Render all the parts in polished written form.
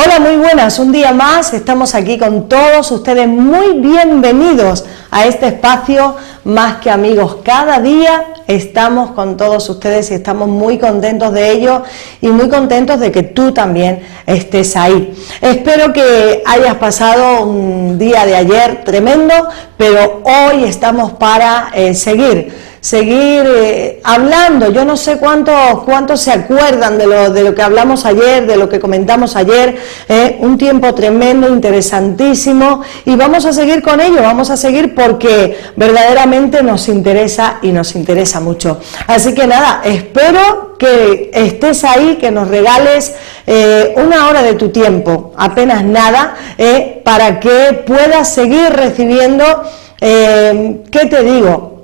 Hola, muy buenas, un día más, estamos aquí con todos ustedes, muy bienvenidos a este espacio Más que Amigos. Cada día estamos con todos ustedes y estamos muy contentos de ello y muy contentos de que tú también estés ahí. Espero que hayas pasado un día de ayer tremendo, pero hoy estamos para seguir hablando. Yo no sé cuántos se acuerdan de lo que hablamos ayer, de lo que comentamos ayer, un tiempo tremendo, interesantísimo, y vamos a seguir con ello, vamos a seguir porque verdaderamente nos interesa y nos interesa mucho. Así que nada, espero que estés ahí, que nos regales una hora de tu tiempo, apenas nada, para que puedas seguir recibiendo, ¿qué te digo?,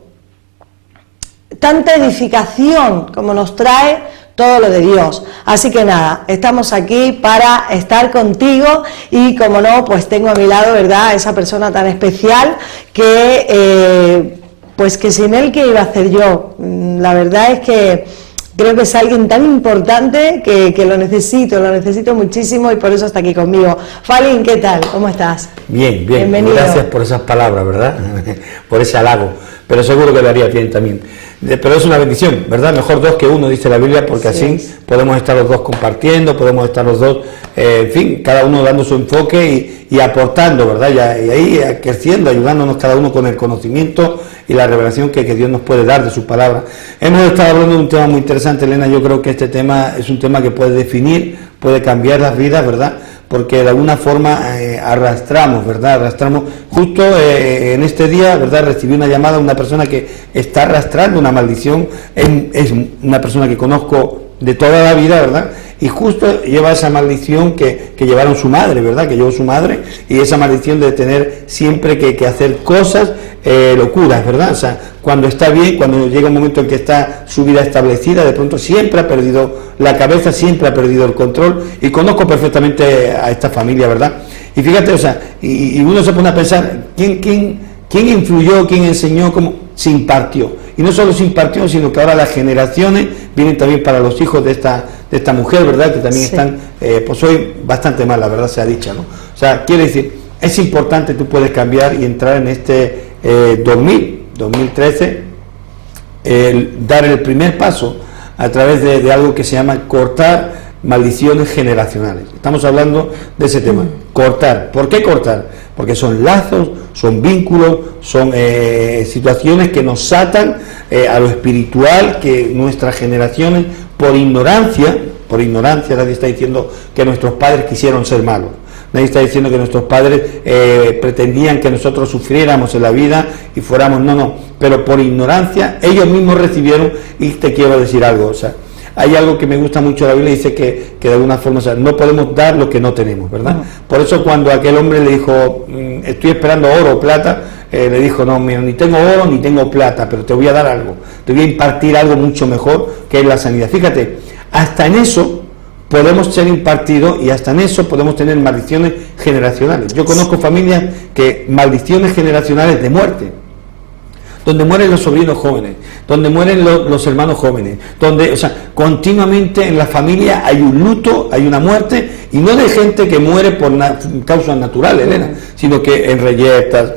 tanta edificación como nos trae todo lo de Dios. Así que nada, estamos aquí para estar contigo y, como no, pues tengo a mi lado, ¿verdad?, esa persona tan especial que, pues que sin él, ¿qué iba a hacer yo? La verdad es que creo que es alguien tan importante que lo necesito muchísimo, y por eso está aquí conmigo. Falín, ¿qué tal? ¿Cómo estás? Bien. Bienvenido. Gracias por esas palabras, ¿verdad? Por ese halago, pero seguro que lo haría bien también. Pero es una bendición, ¿verdad? Mejor dos que uno, dice la Biblia, porque así podemos estar los dos compartiendo, podemos estar los dos, en fin, cada uno dando su enfoque y aportando, ¿verdad? Y ahí creciendo, ayudándonos cada uno con el conocimiento y la revelación que Dios nos puede dar de su palabra. Hemos estado hablando de un tema muy interesante, Elena. Yo creo que este tema es un tema que puede definir, puede cambiar las vidas, ¿verdad? Porque de alguna forma arrastramos, ¿verdad? Arrastramos. Justo en este día, ¿verdad?, recibí una llamada de una persona que está arrastrando una maldición. Es una persona que conozco de toda la vida, ¿verdad? Y justo lleva esa maldición que llevaron su madre, ¿verdad?, que llevó su madre, y esa maldición de tener siempre que hacer cosas, locuras, ¿verdad? O sea, cuando está bien, cuando llega un momento en que está su vida establecida, de pronto siempre ha perdido la cabeza, siempre ha perdido el control, y conozco perfectamente a esta familia, ¿verdad? Y fíjate, o sea, y uno se pone a pensar, ¿quién influyó, quién enseñó, cómo se impartió? Y no solo se impartió, sino que ahora las generaciones vienen también para los hijos de esta mujer, ¿verdad?, que también están, pues hoy bastante mal, la verdad sea dicha, ¿no? O sea, quiere decir, es importante, tú puedes cambiar y entrar en este 2013, dar el primer paso a través de algo que se llama cortar maldiciones generacionales. Estamos hablando de ese tema, cortar. ¿Por qué cortar? Porque son lazos, son vínculos, son situaciones que nos atan a lo espiritual, que nuestras generaciones, por ignorancia, nadie está diciendo que nuestros padres quisieron ser malos. Nadie está diciendo que nuestros padres pretendían que nosotros sufriéramos en la vida y fuéramos, no, pero por ignorancia ellos mismos recibieron. Y te quiero decir algo, o sea, hay algo que me gusta mucho de la Biblia, dice que de alguna forma, o sea, no podemos dar lo que no tenemos, ¿verdad? Por eso cuando aquel hombre le dijo, estoy esperando oro o plata, le dijo, no, mira, ni tengo oro ni tengo plata, pero te voy a dar algo, te voy a impartir algo mucho mejor, que es la sanidad. Fíjate, hasta en eso podemos ser impartidos, y hasta en eso podemos tener maldiciones generacionales. Yo conozco familias que maldiciones generacionales de muerte, donde mueren los sobrinos jóvenes, donde mueren los hermanos jóvenes, donde, o sea, continuamente en la familia hay un luto, hay una muerte, y no de gente que muere por causas naturales, Elena, sino que en reyertas,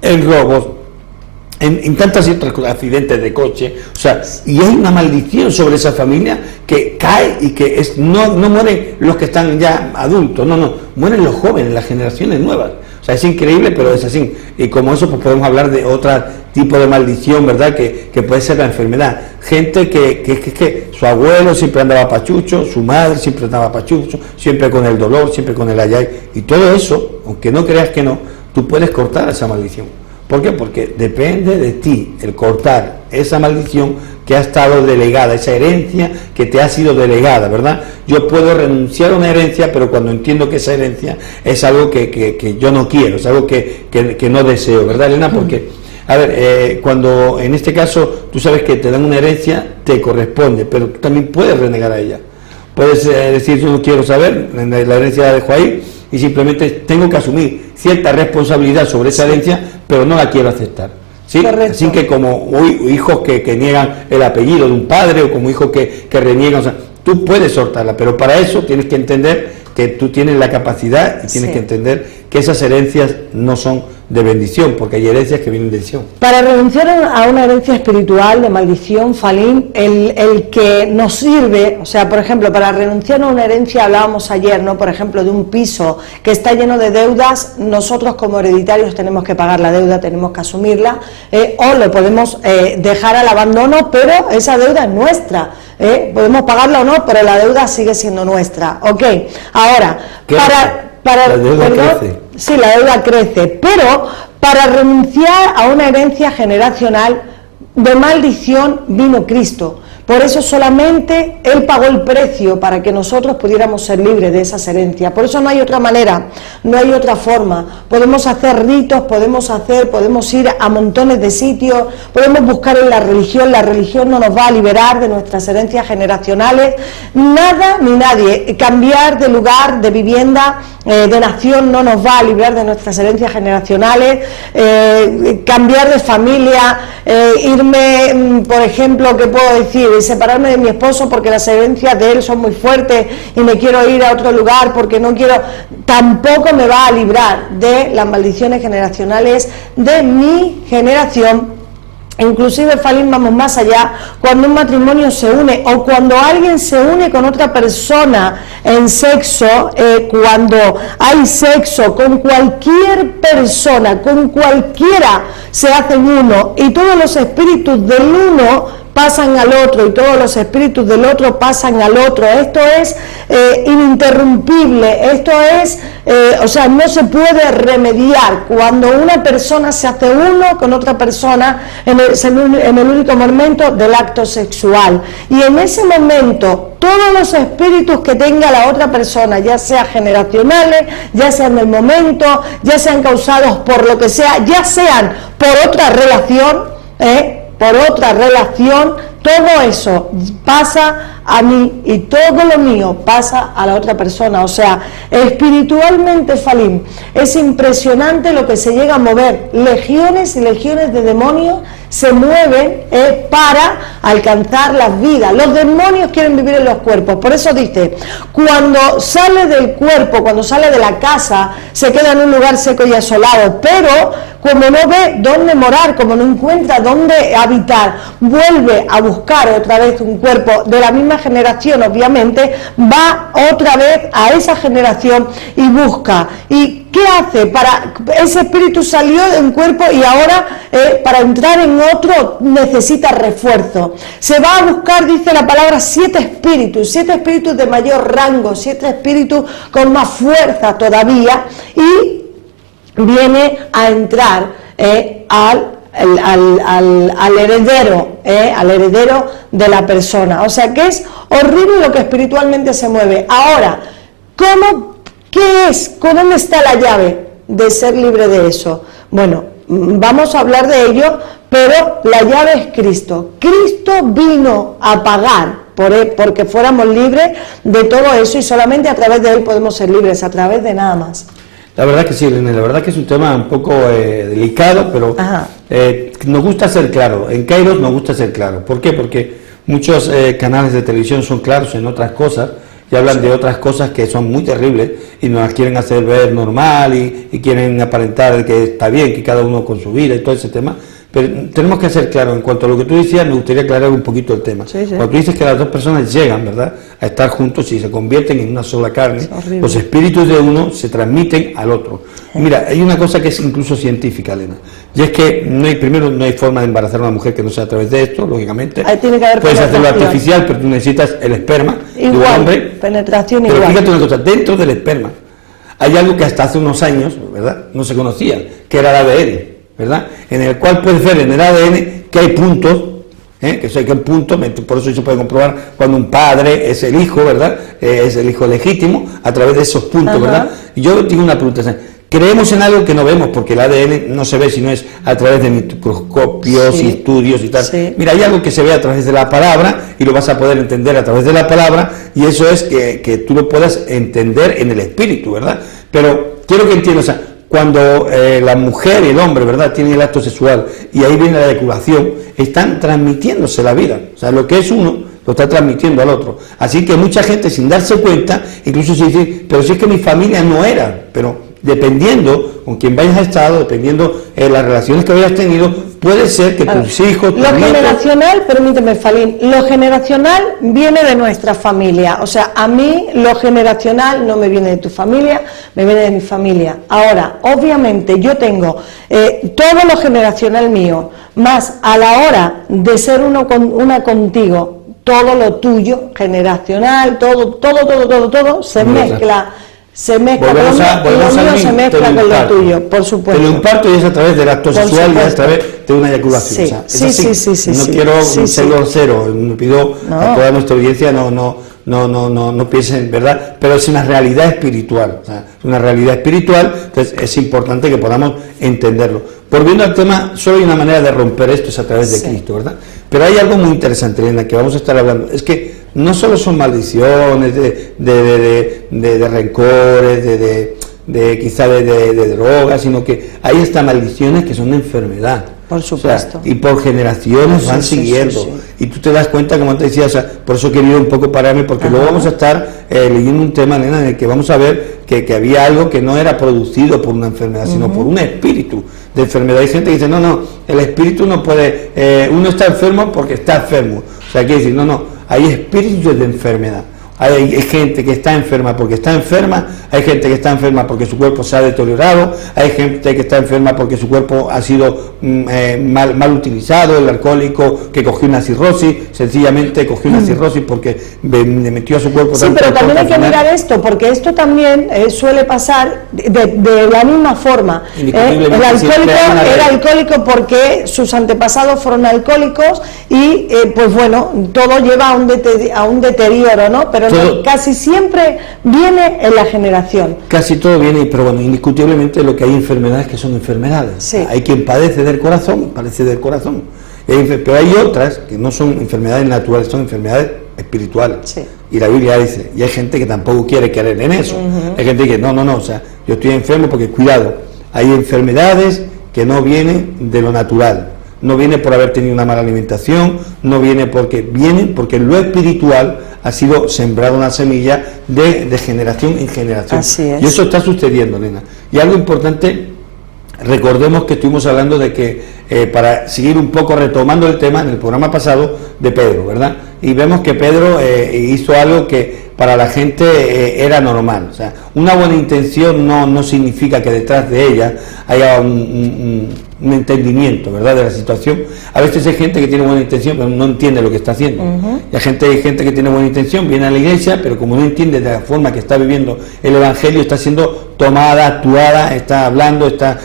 en robos, en tantas otras cosas, accidentes de coche, o sea, y hay una maldición sobre esa familia que cae, y que no mueren los que están ya adultos, no, mueren los jóvenes, las generaciones nuevas. O sea, es increíble, pero es así. Y como eso, pues podemos hablar de otro tipo de maldición, ¿verdad?, que puede ser la enfermedad. Gente que su abuelo siempre andaba pachucho, su madre siempre andaba pachucho, siempre con el dolor, siempre con el ayay. Y todo eso, aunque no creas que no, tú puedes cortar esa maldición. ¿Por qué? Porque depende de ti el cortar esa maldición que ha estado delegada, esa herencia que te ha sido delegada, ¿verdad? Yo puedo renunciar a una herencia, pero cuando entiendo que esa herencia es algo que yo no quiero, es algo que no deseo, ¿verdad, Elena? Porque, a ver, cuando en este caso tú sabes que te dan una herencia, te corresponde, pero tú también puedes renegar a ella. Puedes decir, yo no quiero saber, la herencia la dejo ahí, y simplemente tengo que asumir cierta responsabilidad sobre esa herencia, pero no la quiero aceptar. ¿Sí? Así que como hijos que niegan el apellido de un padre, o como hijos que reniegan, o sea, tú puedes soltarla, pero para eso tienes que entender que tú tienes la capacidad y tienes que entender que esas herencias no son de bendición, porque hay herencias que vienen de bendición. Para renunciar a una herencia espiritual de maldición, Falín, el que nos sirve, o sea, por ejemplo, para renunciar a una herencia, hablábamos ayer, ¿no? Por ejemplo, de un piso que está lleno de deudas, nosotros como hereditarios tenemos que pagar la deuda, tenemos que asumirla, o lo podemos dejar al abandono, pero esa deuda es nuestra. Podemos pagarla o no, pero la deuda sigue siendo nuestra. Ok, ahora, la deuda crece. Sí, la deuda crece, pero para renunciar a una herencia generacional de maldición vino Cristo. Por eso solamente Él pagó el precio para que nosotros pudiéramos ser libres de esas herencias. Por eso no hay otra manera, no hay otra forma. Podemos hacer ritos, podemos ir a montones de sitios, podemos buscar en la religión no nos va a liberar de nuestras herencias generacionales, nada ni nadie. Cambiar de lugar, de vivienda, de nación no nos va a librar de nuestras herencias generacionales, cambiar de familia, irme, por ejemplo, ¿qué puedo decir? Separarme de mi esposo porque las herencias de él son muy fuertes y me quiero ir a otro lugar porque no quiero, tampoco me va a librar de las maldiciones generacionales de mi generación. Inclusive, Falín, vamos más allá, cuando un matrimonio se une o cuando alguien se une con otra persona en sexo, cuando hay sexo con cualquier persona, con cualquiera se hacen uno y todos los espíritus del uno pasan al otro y todos los espíritus del otro pasan al otro. Esto es ininterrumpible, esto es, o sea, no se puede remediar. Cuando una persona se hace uno con otra persona en el único momento del acto sexual, y en ese momento todos los espíritus que tenga la otra persona, ya sean generacionales, ya sean del momento, ya sean causados por lo que sea, ya sean por otra relación, todo eso pasa a mí y todo lo mío pasa a la otra persona. O sea, espiritualmente, Falín, es impresionante lo que se llega a mover. Legiones y legiones de demonios se mueven para alcanzar las vidas. Los demonios quieren vivir en los cuerpos. Por eso dice, cuando sale del cuerpo, cuando sale de la casa, se queda en un lugar seco y asolado, pero como no ve dónde morar, como no encuentra dónde habitar, vuelve a buscar otra vez un cuerpo de la misma generación, obviamente, va otra vez a esa generación y busca. ¿Y qué hace? Ese espíritu salió de un cuerpo y ahora para entrar en otro necesita refuerzo. Se va a buscar, dice la palabra, 7 espíritus de mayor rango, 7 espíritus con más fuerza todavía, y viene a entrar al heredero de la persona. O sea que es horrible lo que espiritualmente se mueve. Ahora, ¿qué es? ¿Dónde está la llave de ser libre de eso? Bueno, vamos a hablar de ello, pero la llave es Cristo. Cristo vino a pagar porque fuéramos libres de todo eso, y solamente a través de Él podemos ser libres, a través de nada más. La verdad que sí, Elena, la verdad que es un tema un poco delicado, pero nos gusta ser claros. En Kairos nos gusta ser claros. ¿Por qué? Porque muchos canales de televisión son claros en otras cosas y hablan de otras cosas que son muy terribles y nos las quieren hacer ver normal y quieren aparentar que está bien, que cada uno con su vida y todo ese tema. Pero tenemos que ser claros. En cuanto a lo que tú decías, me gustaría aclarar un poquito el tema. Sí. Cuando tú dices que las dos personas llegan, ¿verdad?, a estar juntos y se convierten en una sola carne, los espíritus de uno se transmiten al otro. Mira, hay una cosa que es incluso científica, Elena, y es que primero no hay forma de embarazar a una mujer que no sea a través de esto, lógicamente. Ahí tiene que haber puedes hacerlo artificial, pero tú necesitas el esperma de un hombre. Penetración pero igual. Fíjate una cosa, dentro del esperma hay algo que hasta hace unos años, ¿verdad?, no se conocía, que era el ADN. ¿Verdad? En el cual puedes ver en el ADN que hay puntos, que hay puntos, por eso se puede comprobar cuando un padre es el hijo, ¿verdad?, es el hijo legítimo, a través de esos puntos, ¿verdad? Y yo tengo una pregunta, creemos en algo que no vemos, porque el ADN no se ve si no es a través de microscopios y estudios y tal. Mira, hay algo que se ve a través de la palabra y lo vas a poder entender a través de la palabra, y eso es que tú lo puedas entender en el espíritu, ¿verdad? Pero quiero que entiendas, cuando la mujer y el hombre, ¿verdad?, tienen el acto sexual y ahí viene la eyaculación, están transmitiéndose la vida. O sea, lo que es uno lo está transmitiendo al otro. Así que mucha gente sin darse cuenta, incluso se dice, pero si es que mi familia no era, pero dependiendo con quién vayas a estado, dependiendo de las relaciones que hayas tenido, puede ser que tus hijos, tus lo nietos... generacional, permíteme, Falín, lo generacional viene de nuestra familia, o sea, a mí lo generacional no me viene de tu familia, me viene de mi familia. Ahora, obviamente, yo tengo todo lo generacional mío, más a la hora de ser una contigo, todo lo tuyo, generacional, todo, se mezcla. Se mezcla con lo mío, se mezcla con lo tuyo, por supuesto. Te lo imparto y es a través del acto sexual y es a través de una eyaculación. Sí, o sea, sí. No quiero ser grosero, me pido a toda nuestra audiencia no piensen, ¿verdad? Pero es una realidad espiritual, o sea, es una realidad espiritual, entonces es importante que podamos entenderlo. Volviendo al tema, solo hay una manera de romper esto, es a través de Cristo, ¿verdad? Pero hay algo muy interesante, Elena, que vamos a estar hablando, es que no solo son maldiciones de rencores, quizá de drogas, sino que hay hasta maldiciones que son de enfermedad. Por supuesto. O sea, y por generaciones van siguiendo. Sí. Y tú te das cuenta, como te decía, o sea, por eso he querido un poco pararme, porque luego vamos a estar leyendo un tema, Elena, en el que vamos a ver que había algo que no era producido por una enfermedad, sino por un espíritu de enfermedad. Hay gente que dice, no, el espíritu no puede, uno está enfermo porque está enfermo. O sea, quiere decir, no, hay espíritus de enfermedad. Hay gente que está enferma porque está enferma, hay gente que está enferma porque su cuerpo se ha deteriorado, hay gente que está enferma porque su cuerpo ha sido mal utilizado, el alcohólico que cogió una cirrosis, sencillamente cogió una cirrosis porque le metió a su cuerpo... Sí, pero también hay que mirar esto, porque esto también suele pasar de la misma forma. El alcohólico era alcohólico porque sus antepasados fueron alcohólicos y pues bueno, todo lleva a un deterioro, ¿no? Pero casi siempre viene en la generación. Casi todo viene, pero bueno, indiscutiblemente lo que hay enfermedades que son enfermedades. Sí. Hay quien padece del corazón, pero hay otras que no son enfermedades naturales, son enfermedades espirituales. Sí. Y la Biblia dice, y hay gente que tampoco quiere creer en eso. Hay gente que no, o sea, yo estoy enfermo porque, cuidado, hay enfermedades que no vienen de lo natural. No viene por haber tenido una mala alimentación, no viene porque en lo espiritual ha sido sembrada una semilla de generación en generación. Así es. Y eso está sucediendo, Elena. Y algo importante, recordemos que estuvimos hablando de que, para seguir un poco retomando el tema en el programa pasado de Pedro, ¿verdad? Y vemos que Pedro hizo algo que para la gente era normal. O sea, una buena intención no significa que detrás de ella haya un entendimiento, ¿verdad?, de la situación. A veces hay gente que tiene buena intención pero no entiende lo que está haciendo. Y hay gente que tiene buena intención, viene a la iglesia, pero como no entiende de la forma que está viviendo el evangelio, está siendo tomada, actuada, está hablando, está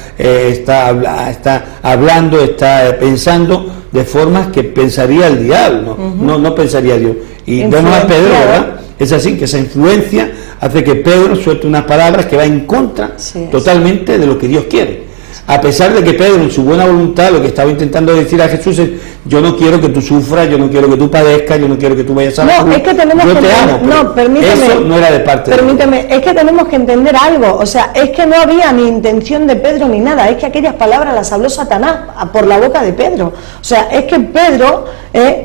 pensando de formas que pensaría el diablo, no pensaría Dios. Y vemos a Pedro, ¿verdad? Es así, que esa influencia hace que Pedro suelte unas palabras que va en contra totalmente de lo que Dios quiere. A pesar de que Pedro, en su buena voluntad, lo que estaba intentando decir a Jesús es: yo no quiero que tú sufras, yo no quiero que tú padezcas, yo no quiero que tú vayas a la cruz, es que tenemos yo que te amo. No, permíteme, eso no era de parte de Dios. Es que tenemos que entender algo, o sea, es que no había ni intención de Pedro ni nada, es que aquellas palabras las habló Satanás por la boca de Pedro. O sea, es que Pedro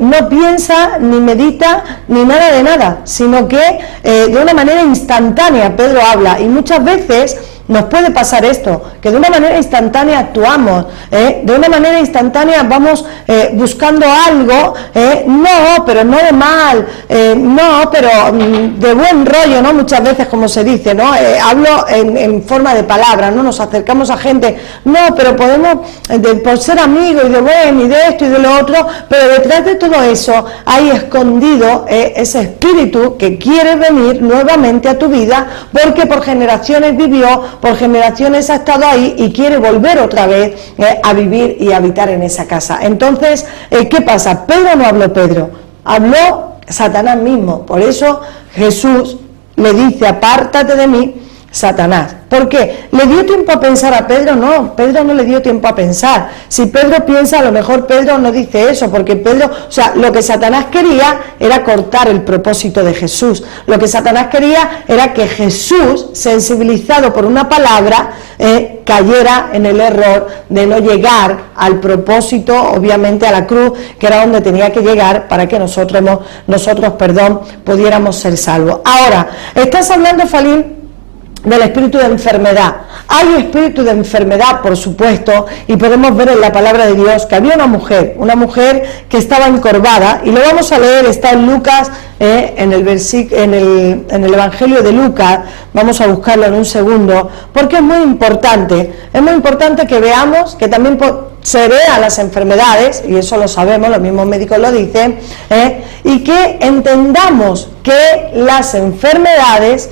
no piensa, ni medita, ni nada de nada, sino que de una manera instantánea Pedro habla, y muchas veces nos puede pasar esto, que de una manera instantánea actuamos, de una manera instantánea vamos buscando algo, no, pero no de mal, no, pero de buen rollo, ¿no? Muchas veces, como se dice, ¿no? Hablo en forma de palabras, ¿no? Nos acercamos a gente, no, pero podemos, por ser amigos y de buen y de esto y de lo otro, pero detrás de todo eso hay escondido ese espíritu que quiere venir nuevamente a tu vida, porque por generaciones vivió, por generaciones ha estado ahí y quiere volver otra vez a vivir y habitar en esa casa. Entonces, ¿qué pasa? Pedro no habló Pedro, habló Satanás mismo. Por eso Jesús le dice: apártate de mí, Satanás. ¿Por qué? ¿Le dio tiempo a pensar a Pedro? No, Pedro no le dio tiempo a pensar. Si Pedro piensa, a lo mejor Pedro no dice eso, porque Pedro, o sea, lo que Satanás quería era cortar el propósito de Jesús. Lo que Satanás quería era que Jesús, sensibilizado por una palabra, cayera en el error de no llegar al propósito, obviamente a la cruz, que era donde tenía que llegar para que nosotros pudiéramos ser salvos. Ahora, estás hablando, Falín, del espíritu de enfermedad. Hay espíritu de enfermedad, por supuesto, y podemos ver en la palabra de Dios que había una mujer que estaba encorvada, y lo vamos a leer, está en Lucas, en el Evangelio de Lucas. Vamos a buscarlo en un segundo, porque es muy importante que veamos que también se heredan las enfermedades, y eso lo sabemos, los mismos médicos lo dicen, y que entendamos que las enfermedades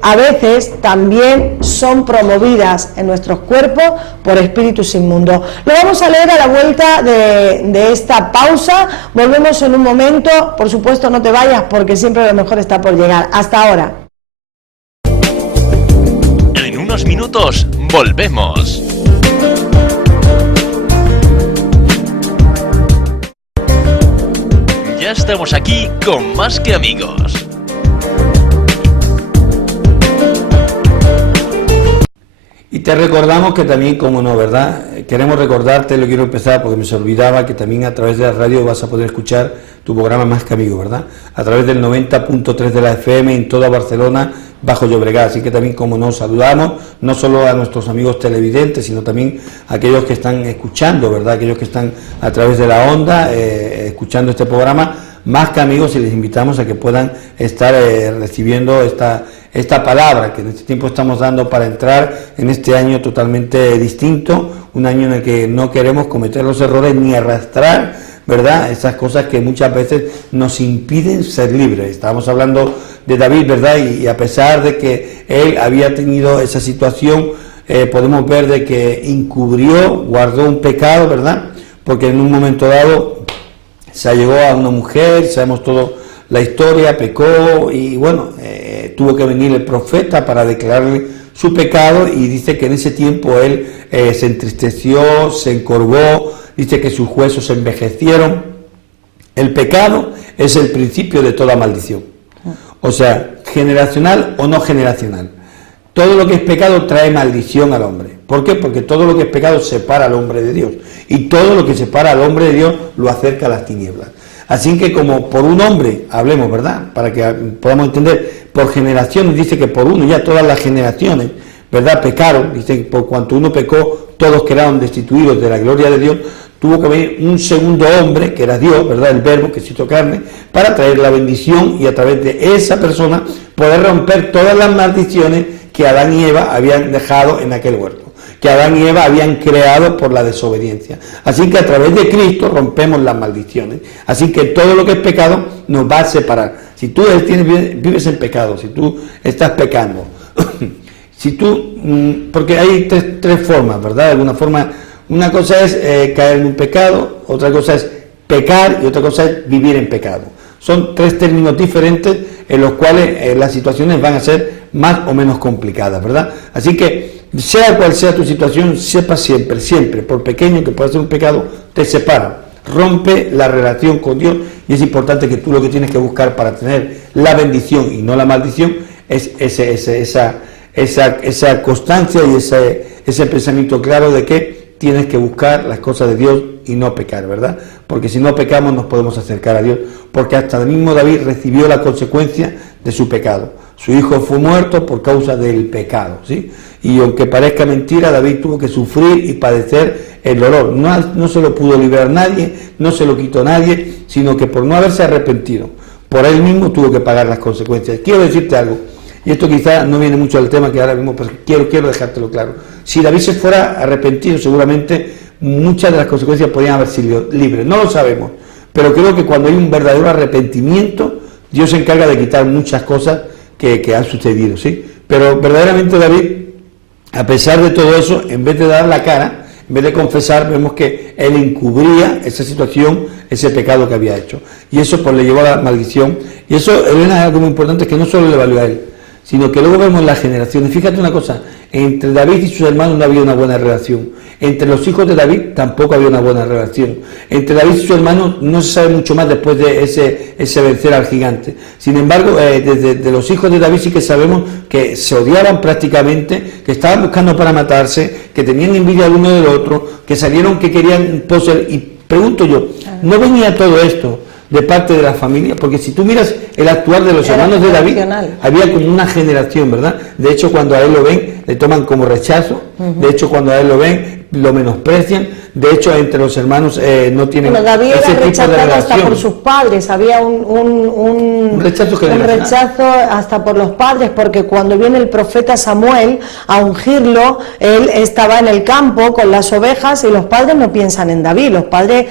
a veces también son promovidas en nuestros cuerpos por espíritus inmundos. Lo vamos a leer a la vuelta de esta pausa. Volvemos en un momento. Por supuesto, no te vayas, porque siempre lo mejor está por llegar. Hasta ahora. En unos minutos volvemos. Ya estamos aquí con Más que Amigos. Y te recordamos que también, como no, ¿verdad? Queremos recordarte, lo quiero empezar porque me se olvidaba, que también a través de la radio vas a poder escuchar tu programa Más que Amigos, ¿verdad? A través del 90.3 de la FM en toda Barcelona, Bajo Llobregat. Así que también, como nos saludamos, no solo a nuestros amigos televidentes, sino también a aquellos que están escuchando, ¿verdad? Aquellos que están a través de la onda, escuchando este programa Más que Amigos, y les invitamos a que puedan estar recibiendo esta palabra que en este tiempo estamos dando para entrar en este año totalmente distinto, un año en el que no queremos cometer los errores ni arrastrar, ¿verdad?, esas cosas que muchas veces nos impiden ser libres. Estábamos hablando de David, ¿verdad?, y a pesar de que él había tenido esa situación, podemos ver de que guardó un pecado, ¿verdad?, porque en un momento dado se allegó a una mujer, sabemos todo la historia, pecó, y bueno, tuvo que venir el profeta para declararle su pecado, y dice que en ese tiempo él se entristeció, se encorvó, dice que sus huesos se envejecieron. El pecado es el principio de toda maldición, o sea, generacional o no generacional. Todo lo que es pecado trae maldición al hombre. ¿Por qué? Porque todo lo que es pecado separa al hombre de Dios, y todo lo que separa al hombre de Dios lo acerca a las tinieblas. Así que, como por un hombre, hablemos, ¿verdad?, para que podamos entender, por generaciones, dice que por uno, ya todas las generaciones, ¿verdad?, pecaron, dice que por cuanto uno pecó, todos quedaron destituidos de la gloria de Dios. Tuvo que venir un segundo hombre, que era Dios, ¿verdad?, el Verbo que se hizo carne, para traer la bendición, y a través de esa persona poder romper todas las maldiciones que Adán y Eva habían dejado en aquel huerto, que Adán y Eva habían creado por la desobediencia. Así que a través de Cristo rompemos las maldiciones. Así que todo lo que es pecado nos va a separar. Si tú vives en pecado, si tú estás pecando, si tú, porque hay tres formas, ¿verdad? De alguna forma, una cosa es caer en un pecado, otra cosa es pecar, y otra cosa es vivir en pecado. Son tres términos diferentes en los cuales las situaciones van a ser más o menos complicadas, ¿verdad? Así que, sea cual sea tu situación, sepa siempre, por pequeño que pueda ser un pecado, te separa, rompe la relación con Dios, y es importante que tú lo que tienes que buscar para tener la bendición y no la maldición es esa constancia y ese pensamiento claro de que tienes que buscar las cosas de Dios y no pecar, ¿verdad? Porque si no pecamos nos podemos acercar a Dios, porque hasta el mismo David recibió la consecuencia de su pecado. Su hijo fue muerto por causa del pecado, ¿sí? Y aunque parezca mentira, David tuvo que sufrir y padecer el dolor. No se lo pudo liberar nadie, no se lo quitó nadie, sino que por no haberse arrepentido, por él mismo tuvo que pagar las consecuencias. Quiero decirte algo, y esto quizá no viene mucho al tema que ahora mismo, pero quiero dejártelo claro. Si David se fuera arrepentido, seguramente muchas de las consecuencias podrían haber sido libres. No lo sabemos, pero creo que cuando hay un verdadero arrepentimiento, Dios se encarga de quitar muchas cosas que han sucedido, ¿sí? Pero verdaderamente David, a pesar de todo eso, en vez de dar la cara, en vez de confesar, vemos que él encubría esa situación, ese pecado que había hecho. Y eso pues le llevó a la maldición. Y eso, Elena, es algo muy importante, que no solo le valió a él, sino que luego vemos las generaciones. Fíjate una cosa, entre David y sus hermanos no había una buena relación, entre los hijos de David tampoco había una buena relación, entre David y sus hermanos no se sabe mucho más después de ese vencer al gigante. Sin embargo, de los hijos de David sí que sabemos que se odiaban prácticamente, que estaban buscando para matarse, que tenían envidia el uno del otro, que salieron que querían poseer. Y pregunto yo, ¿no venía todo esto de parte de la familia? Porque si tú miras el actuar de los hermanos de David, había como una generación, ¿verdad? De hecho, cuando a él lo ven, le toman como rechazo, de hecho, cuando a él lo ven, lo menosprecian, de hecho, entre los hermanos no tienen David ese era tipo de relación. hasta por sus padres, había un rechazo generacional. Un rechazo hasta por los padres, porque cuando viene el profeta Samuel a ungirlo, él estaba en el campo con las ovejas y los padres no piensan en David, los padres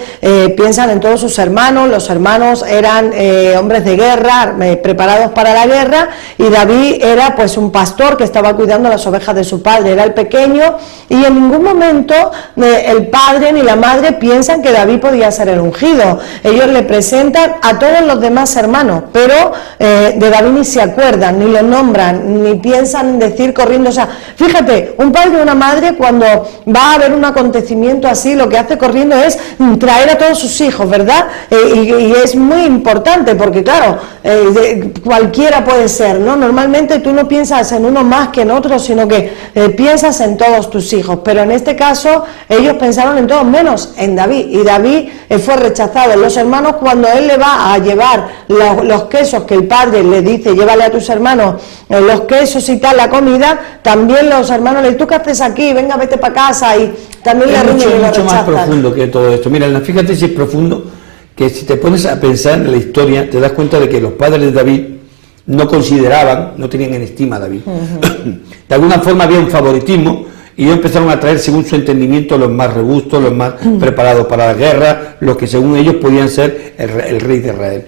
piensan en todos sus hermanos, los hermanos eran hombres de guerra, preparados para la guerra, y David era pues un pastor que estaba cuidando las ovejas de su padre, era el pequeño, y en ningún momento el padre ni la madre piensan que David podía ser el ungido. Ellos le presentan a todos los demás hermanos, pero de David ni se acuerdan, ni lo nombran, ni piensan en decir corriendo. O sea, fíjate, un padre o una madre cuando va a haber un acontecimiento así, lo que hace corriendo es traer a todos sus hijos, ¿verdad? Y es muy importante porque claro, cualquiera puede ser, ¿no? Normalmente tú no piensas en uno más que en otro, sino que piensas en todos tus hijos, pero en este caso ellos pensaron en todos menos en David, y David fue rechazado. Los hermanos, cuando él le va a llevar los quesos que el padre le dice, llévale a tus hermanos los quesos y tal, la comida, también los hermanos le dicen, ¿tú qué haces aquí? Venga, vete para casa, y también le riñen y lo rechazan. Es mucho más profundo que todo esto. Mira, fíjate si es profundo, que si te pones a pensar en la historia, te das cuenta de que los padres de David no consideraban, no tenían en estima a David. De alguna forma había un favoritismo, y ellos empezaron a traer según su entendimiento los más robustos, los más preparados para la guerra, los que según ellos podían ser el rey de Israel.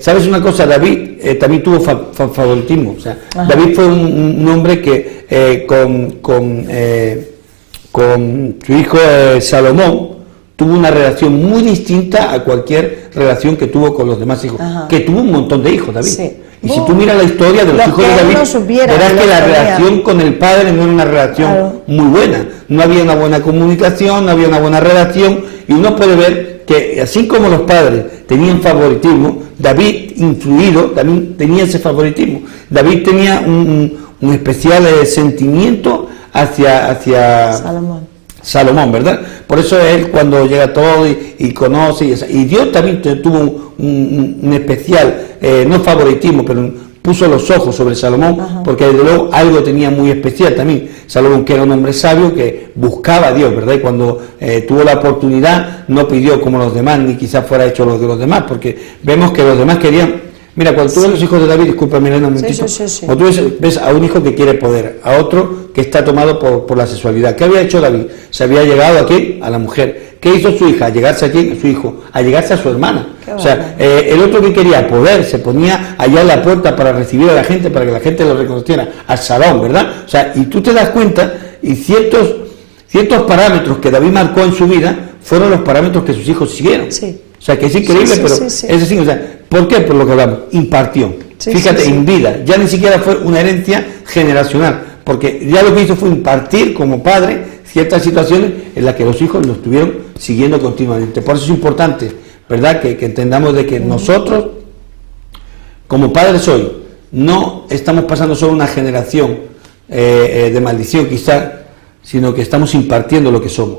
¿Sabes una cosa? David también tuvo favoritismo. O sea, David fue un hombre que con su hijo Salomón tuvo una relación muy distinta a cualquier relación que tuvo con los demás hijos. Que tuvo un montón de hijos, David. Sí. Y si tú miras la historia de los hijos de David, verás que la relación con el padre no era una relación muy buena. No había una buena comunicación, no había una buena relación, y uno puede ver que así como los padres tenían favoritismo, David, influido, también tenía ese favoritismo. David tenía un especial sentimiento hacia Salomón, ¿verdad? Por eso él, cuando llega todo y conoce, y Dios también tuvo un especial, no favoritismo, pero puso los ojos sobre Salomón, porque desde luego algo tenía muy especial también. Salomón, que era un hombre sabio, que buscaba a Dios, ¿verdad? Y cuando tuvo la oportunidad, no pidió como los demás, ni quizás fuera hecho lo de los demás, porque vemos que los demás querían. Mira, cuando tú ves los hijos de David, discúlpame, un momentito, cuando tú ves a un hijo que quiere poder, a otro que está tomado por la sexualidad. ¿Qué había hecho David? Se había llegado aquí a la mujer. ¿Qué hizo su hija? A llegarse aquí a su hijo, a llegarse a su hermana. O sea, el otro que quería poder, se ponía allá en la puerta para recibir a la gente, para que la gente lo reconociera, al salón, ¿verdad? O sea, y tú te das cuenta, y ciertos parámetros que David marcó en su vida fueron los parámetros que sus hijos siguieron. Sí. O sea, que es increíble, pero es así. O sea, ¿por qué? Por lo que hablamos, impartió. Fíjate, en vida, ya ni siquiera fue una herencia generacional, porque ya lo que hizo fue impartir como padre ciertas situaciones en las que los hijos lo estuvieron siguiendo continuamente. Por eso es importante, ¿verdad?, que entendamos de que nosotros, como padres hoy, no estamos pasando solo una generación de maldición quizás, sino que estamos impartiendo lo que somos.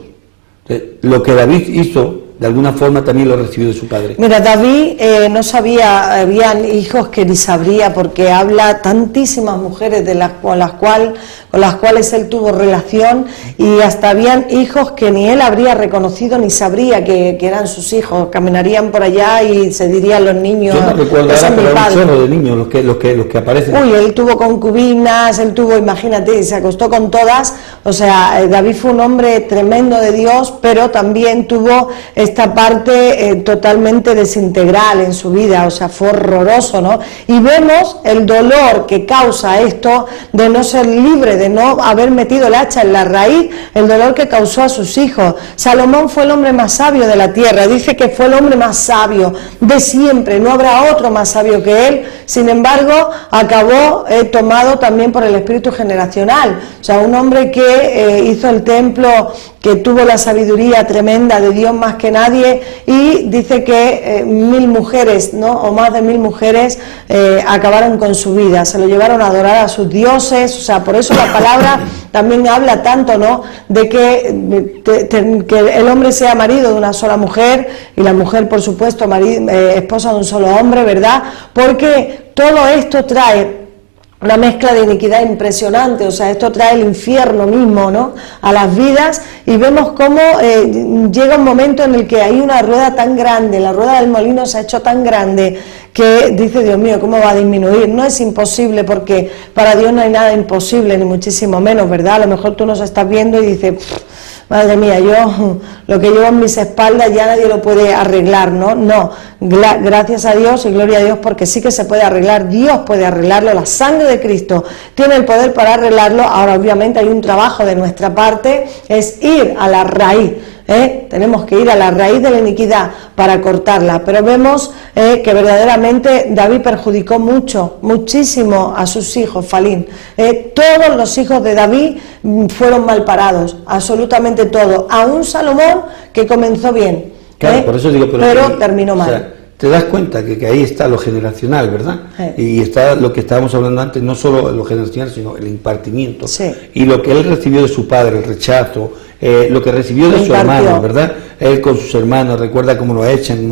Lo que David hizo, de alguna forma también lo recibió de su padre. Mira, David no sabía, habían hijos que ni sabría, porque habla tantísimas mujeres con las cuales él tuvo relación, y hasta habían hijos que ni él habría reconocido ni sabría que eran sus hijos. Caminarían por allá y se dirían los niños. Yo no recuerdo ahora, pero un chorro de niños los que aparecen. Uy, él tuvo concubinas, imagínate, se acostó con todas. O sea, David fue un hombre tremendo de Dios, pero también tuvo esta parte totalmente desintegral en su vida, o sea, fue horroroso, ¿no? Y vemos el dolor que causa esto de no ser libre, de no haber metido el hacha en la raíz, el dolor que causó a sus hijos. Salomón fue el hombre más sabio de la tierra, dice que fue el hombre más sabio de siempre, no habrá otro más sabio que él. Sin embargo, acabó tomado también por el espíritu generacional, o sea, un hombre que hizo el templo, que tuvo la sabiduría tremenda de Dios más que nadie, y dice que 1000 mujeres, ¿no?, o más de 1000 mujeres acabaron con su vida, se lo llevaron a adorar a sus dioses. O sea, por eso la palabra también habla tanto, ¿no?, de que el hombre sea marido de una sola mujer y la mujer, por supuesto, esposa de un solo hombre, ¿verdad? Porque todo esto trae una mezcla de iniquidad impresionante, o sea, esto trae el infierno mismo, ¿no?, a las vidas, y vemos cómo llega un momento en el que hay una rueda tan grande, la rueda del molino se ha hecho tan grande, que dice, Dios mío, ¿cómo va a disminuir? No es imposible, porque para Dios no hay nada imposible, ni muchísimo menos, ¿verdad? A lo mejor tú nos estás viendo y dices, madre mía, yo lo que llevo en mis espaldas ya nadie lo puede arreglar, ¿no? No, gracias a Dios y gloria a Dios, porque sí que se puede arreglar, Dios puede arreglarlo, la sangre de Cristo tiene el poder para arreglarlo. Ahora, obviamente, hay un trabajo de nuestra parte, es ir a la raíz. Tenemos que ir a la raíz de la iniquidad para cortarla, pero vemos que verdaderamente David perjudicó muchísimo a sus hijos, Falín. Todos los hijos de David fueron mal parados, absolutamente todos, aún Salomón, que comenzó bien, claro, por eso digo, pero terminó mal. O sea, te das cuenta que ahí está lo generacional, ¿verdad? Y está lo que estábamos hablando antes, no solo lo generacional, sino el impartimiento. Sí. Y lo que él recibió de su padre, el rechazo, lo que recibió de su hermano, ¿verdad? Él con sus hermanos, recuerda cómo lo echan,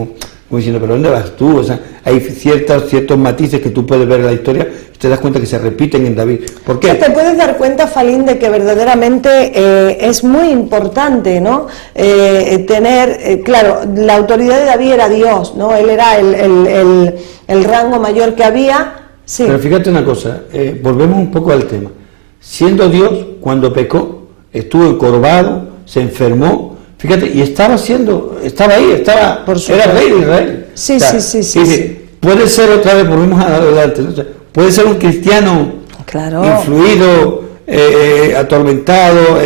como diciendo, ¿pero dónde vas tú? O sea, hay ciertos matices que tú puedes ver en la historia y te das cuenta que se repiten en David. ¿Por qué? Te puedes dar cuenta, Falín, de que verdaderamente es muy importante, ¿no? Tener, claro, la autoridad de David era Dios, ¿no? Él era el rango mayor que había. Sí. Pero fíjate una cosa, volvemos un poco al tema. Siendo Dios, cuando pecó, estuvo encorvado, se enfermó, fíjate, y era rey de Israel. Sí, o sea, sí. Puede ser, otra vez, volvemos adelante, ¿no? O sea, puede ser un cristiano, claro, influido, atormentado.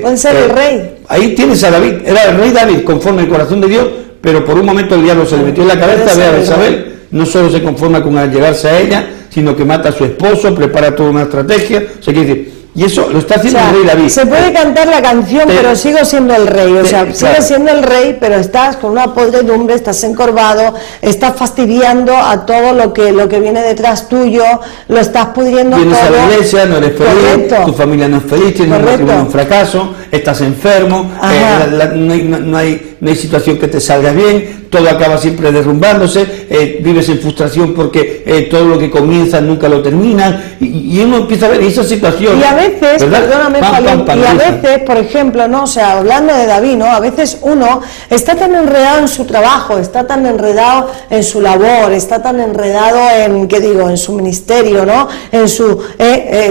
Puede ser el rey. Ahí tienes a David, era el rey David, conforme al corazón de Dios, pero por un momento el diablo se le metió en la cabeza, ve a Isabel, no solo se conforma con llegarse a ella, sino que mata a su esposo, prepara toda una estrategia, o sea, quiere decir, y eso lo está haciendo el rey David. Se puede cantar la canción, pero sigo siendo el rey. O sea, sigue siendo el rey, pero estás con una podredumbre, estás encorvado, estás fastidiando a todo lo que viene detrás tuyo, lo estás pudriendo todo. Vienes a la iglesia, no eres feliz, correcto, tu familia no es feliz, tienes un fracaso, estás enfermo, no hay situación que te salga bien, todo acaba siempre derrumbándose, vives en frustración porque todo lo que comienza nunca lo termina, y uno empieza a ver esa situación. Y a veces, ¿verdad? Perdóname, Falín, y a veces, por ejemplo, ¿no? O sea, hablando de David, ¿no? A veces uno está tan enredado en su trabajo, está tan enredado en su labor, está tan enredado en su ministerio, ¿no? En su,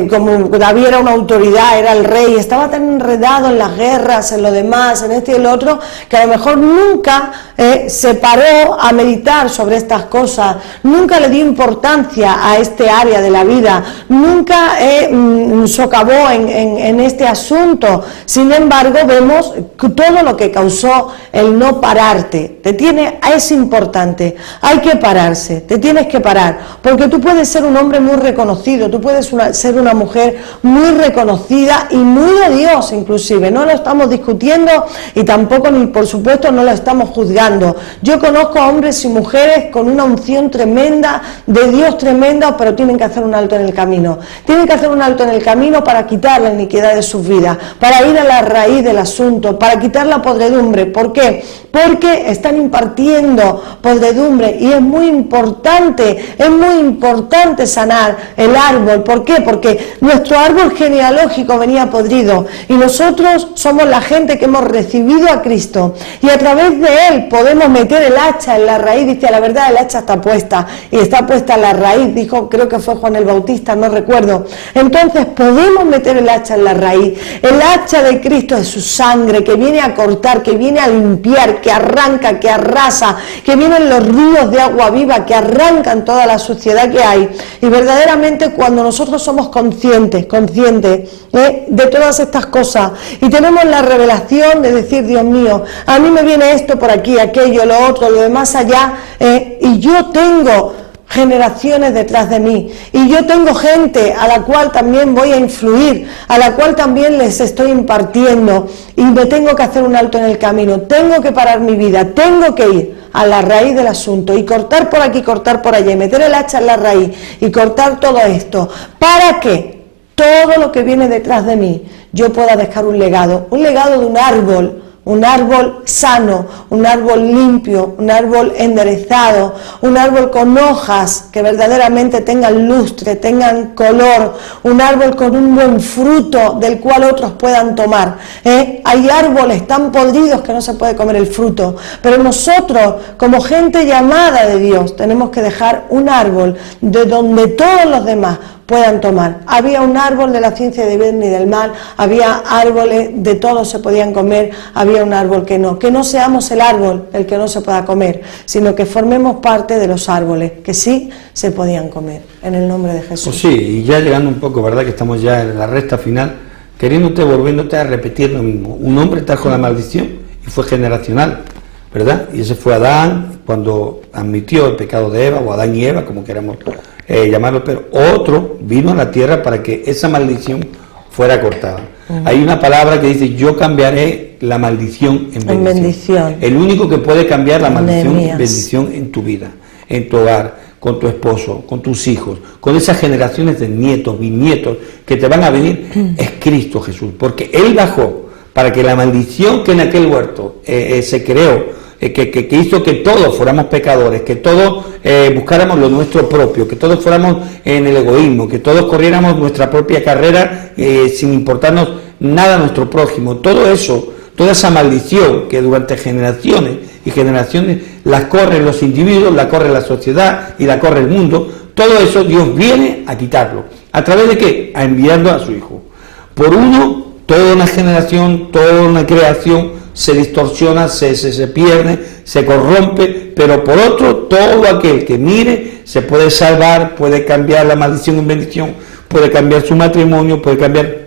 como David era una autoridad, era el rey, estaba tan enredado en las guerras, en lo demás, en esto y el otro, que a lo mejor nunca se paró a meditar sobre estas cosas, nunca le dio importancia a este área de la vida, nunca socavó en este asunto. Sin embargo, vemos todo lo que causó el no pararte. Es importante, hay que pararse, te tienes que parar, porque tú puedes ser un hombre muy reconocido, tú puedes ser una mujer muy reconocida y muy de Dios inclusive, no lo estamos discutiendo y tampoco, ni por supuesto, no lo estamos juzgando. Yo conozco a hombres y mujeres con una unción tremenda, de Dios tremenda, pero tienen que hacer un alto en el camino. Tienen que hacer un alto en el camino para quitar la iniquidad de sus vidas, para ir a la raíz del asunto, para quitar la podredumbre. ¿Por qué? Porque están impartiendo podredumbre y es muy importante sanar el árbol. ¿Por qué? Porque nuestro árbol genealógico venía podrido y nosotros somos la gente que hemos recibido a Cristo y a través de Él podemos meter el hacha en la raíz. Dice, la verdad, el hacha está puesta y está puesta en la raíz, dijo, creo que fue Juan el Bautista, no recuerdo. Entonces podemos meter el hacha en la raíz. El hacha de Cristo es su sangre, que viene a cortar, que viene a limpiar, que arranca, que arrasa, que vienen los ríos de agua viva, que arrancan toda la suciedad que hay. Y verdaderamente cuando nosotros somos conscientes de todas estas cosas y tenemos la revelación de decir, Dios mío, a mí me viene esto por aquí, aquello, lo otro, lo de más allá, y yo tengo generaciones detrás de mí y yo tengo gente a la cual también voy a influir, a la cual también les estoy impartiendo, y me tengo que hacer un alto en el camino, tengo que parar mi vida, tengo que ir a la raíz del asunto y cortar por aquí, cortar por allá, y meter el hacha en la raíz y cortar todo esto, para que todo lo que viene detrás de mí yo pueda dejar un legado de un árbol sano, un árbol limpio, un árbol enderezado, un árbol con hojas que verdaderamente tengan lustre, tengan color, un árbol con un buen fruto del cual otros puedan tomar. Hay árboles tan podridos que no se puede comer el fruto, pero nosotros, como gente llamada de Dios, tenemos que dejar un árbol de donde todos los demás puedan tomar. Había un árbol de la ciencia del bien y del mal, había árboles de todos se podían comer, había un árbol que no seamos el árbol el que no se pueda comer, sino que formemos parte de los árboles que sí se podían comer, en el nombre de Jesús. Pues sí, y ya llegando un poco, ¿verdad?, que estamos ya en la recta final, volviéndote a repetir lo mismo. Un hombre trajo la maldición y fue generacional, ¿verdad? Y ese fue Adán cuando admitió el pecado de Eva, o Adán y Eva, como queramos llamarlo, pero otro vino a la tierra para que esa maldición fuera cortada. Hay una palabra que dice, yo cambiaré la maldición en bendición. El único que puede cambiar la maldición en bendición en tu vida, en tu hogar, con tu esposo, con tus hijos, con esas generaciones de nietos, bisnietos que te van a venir, es Cristo Jesús, porque Él bajó para que la maldición que en aquel huerto se creó, que hizo que todos fuéramos pecadores, que todos buscáramos lo nuestro propio, que todos fuéramos en el egoísmo, que todos corriéramos nuestra propia carrera sin importarnos nada a nuestro prójimo. Todo eso, toda esa maldición que durante generaciones y generaciones la corren los individuos, la corre la sociedad y la corre el mundo, todo eso Dios viene a quitarlo. ¿A través de qué? A enviando a su Hijo. Por uno, toda una generación, toda una creación se distorsiona, se pierde, se corrompe, pero por otro, todo aquel que mire se puede salvar, puede cambiar la maldición en bendición, puede cambiar su matrimonio, puede cambiar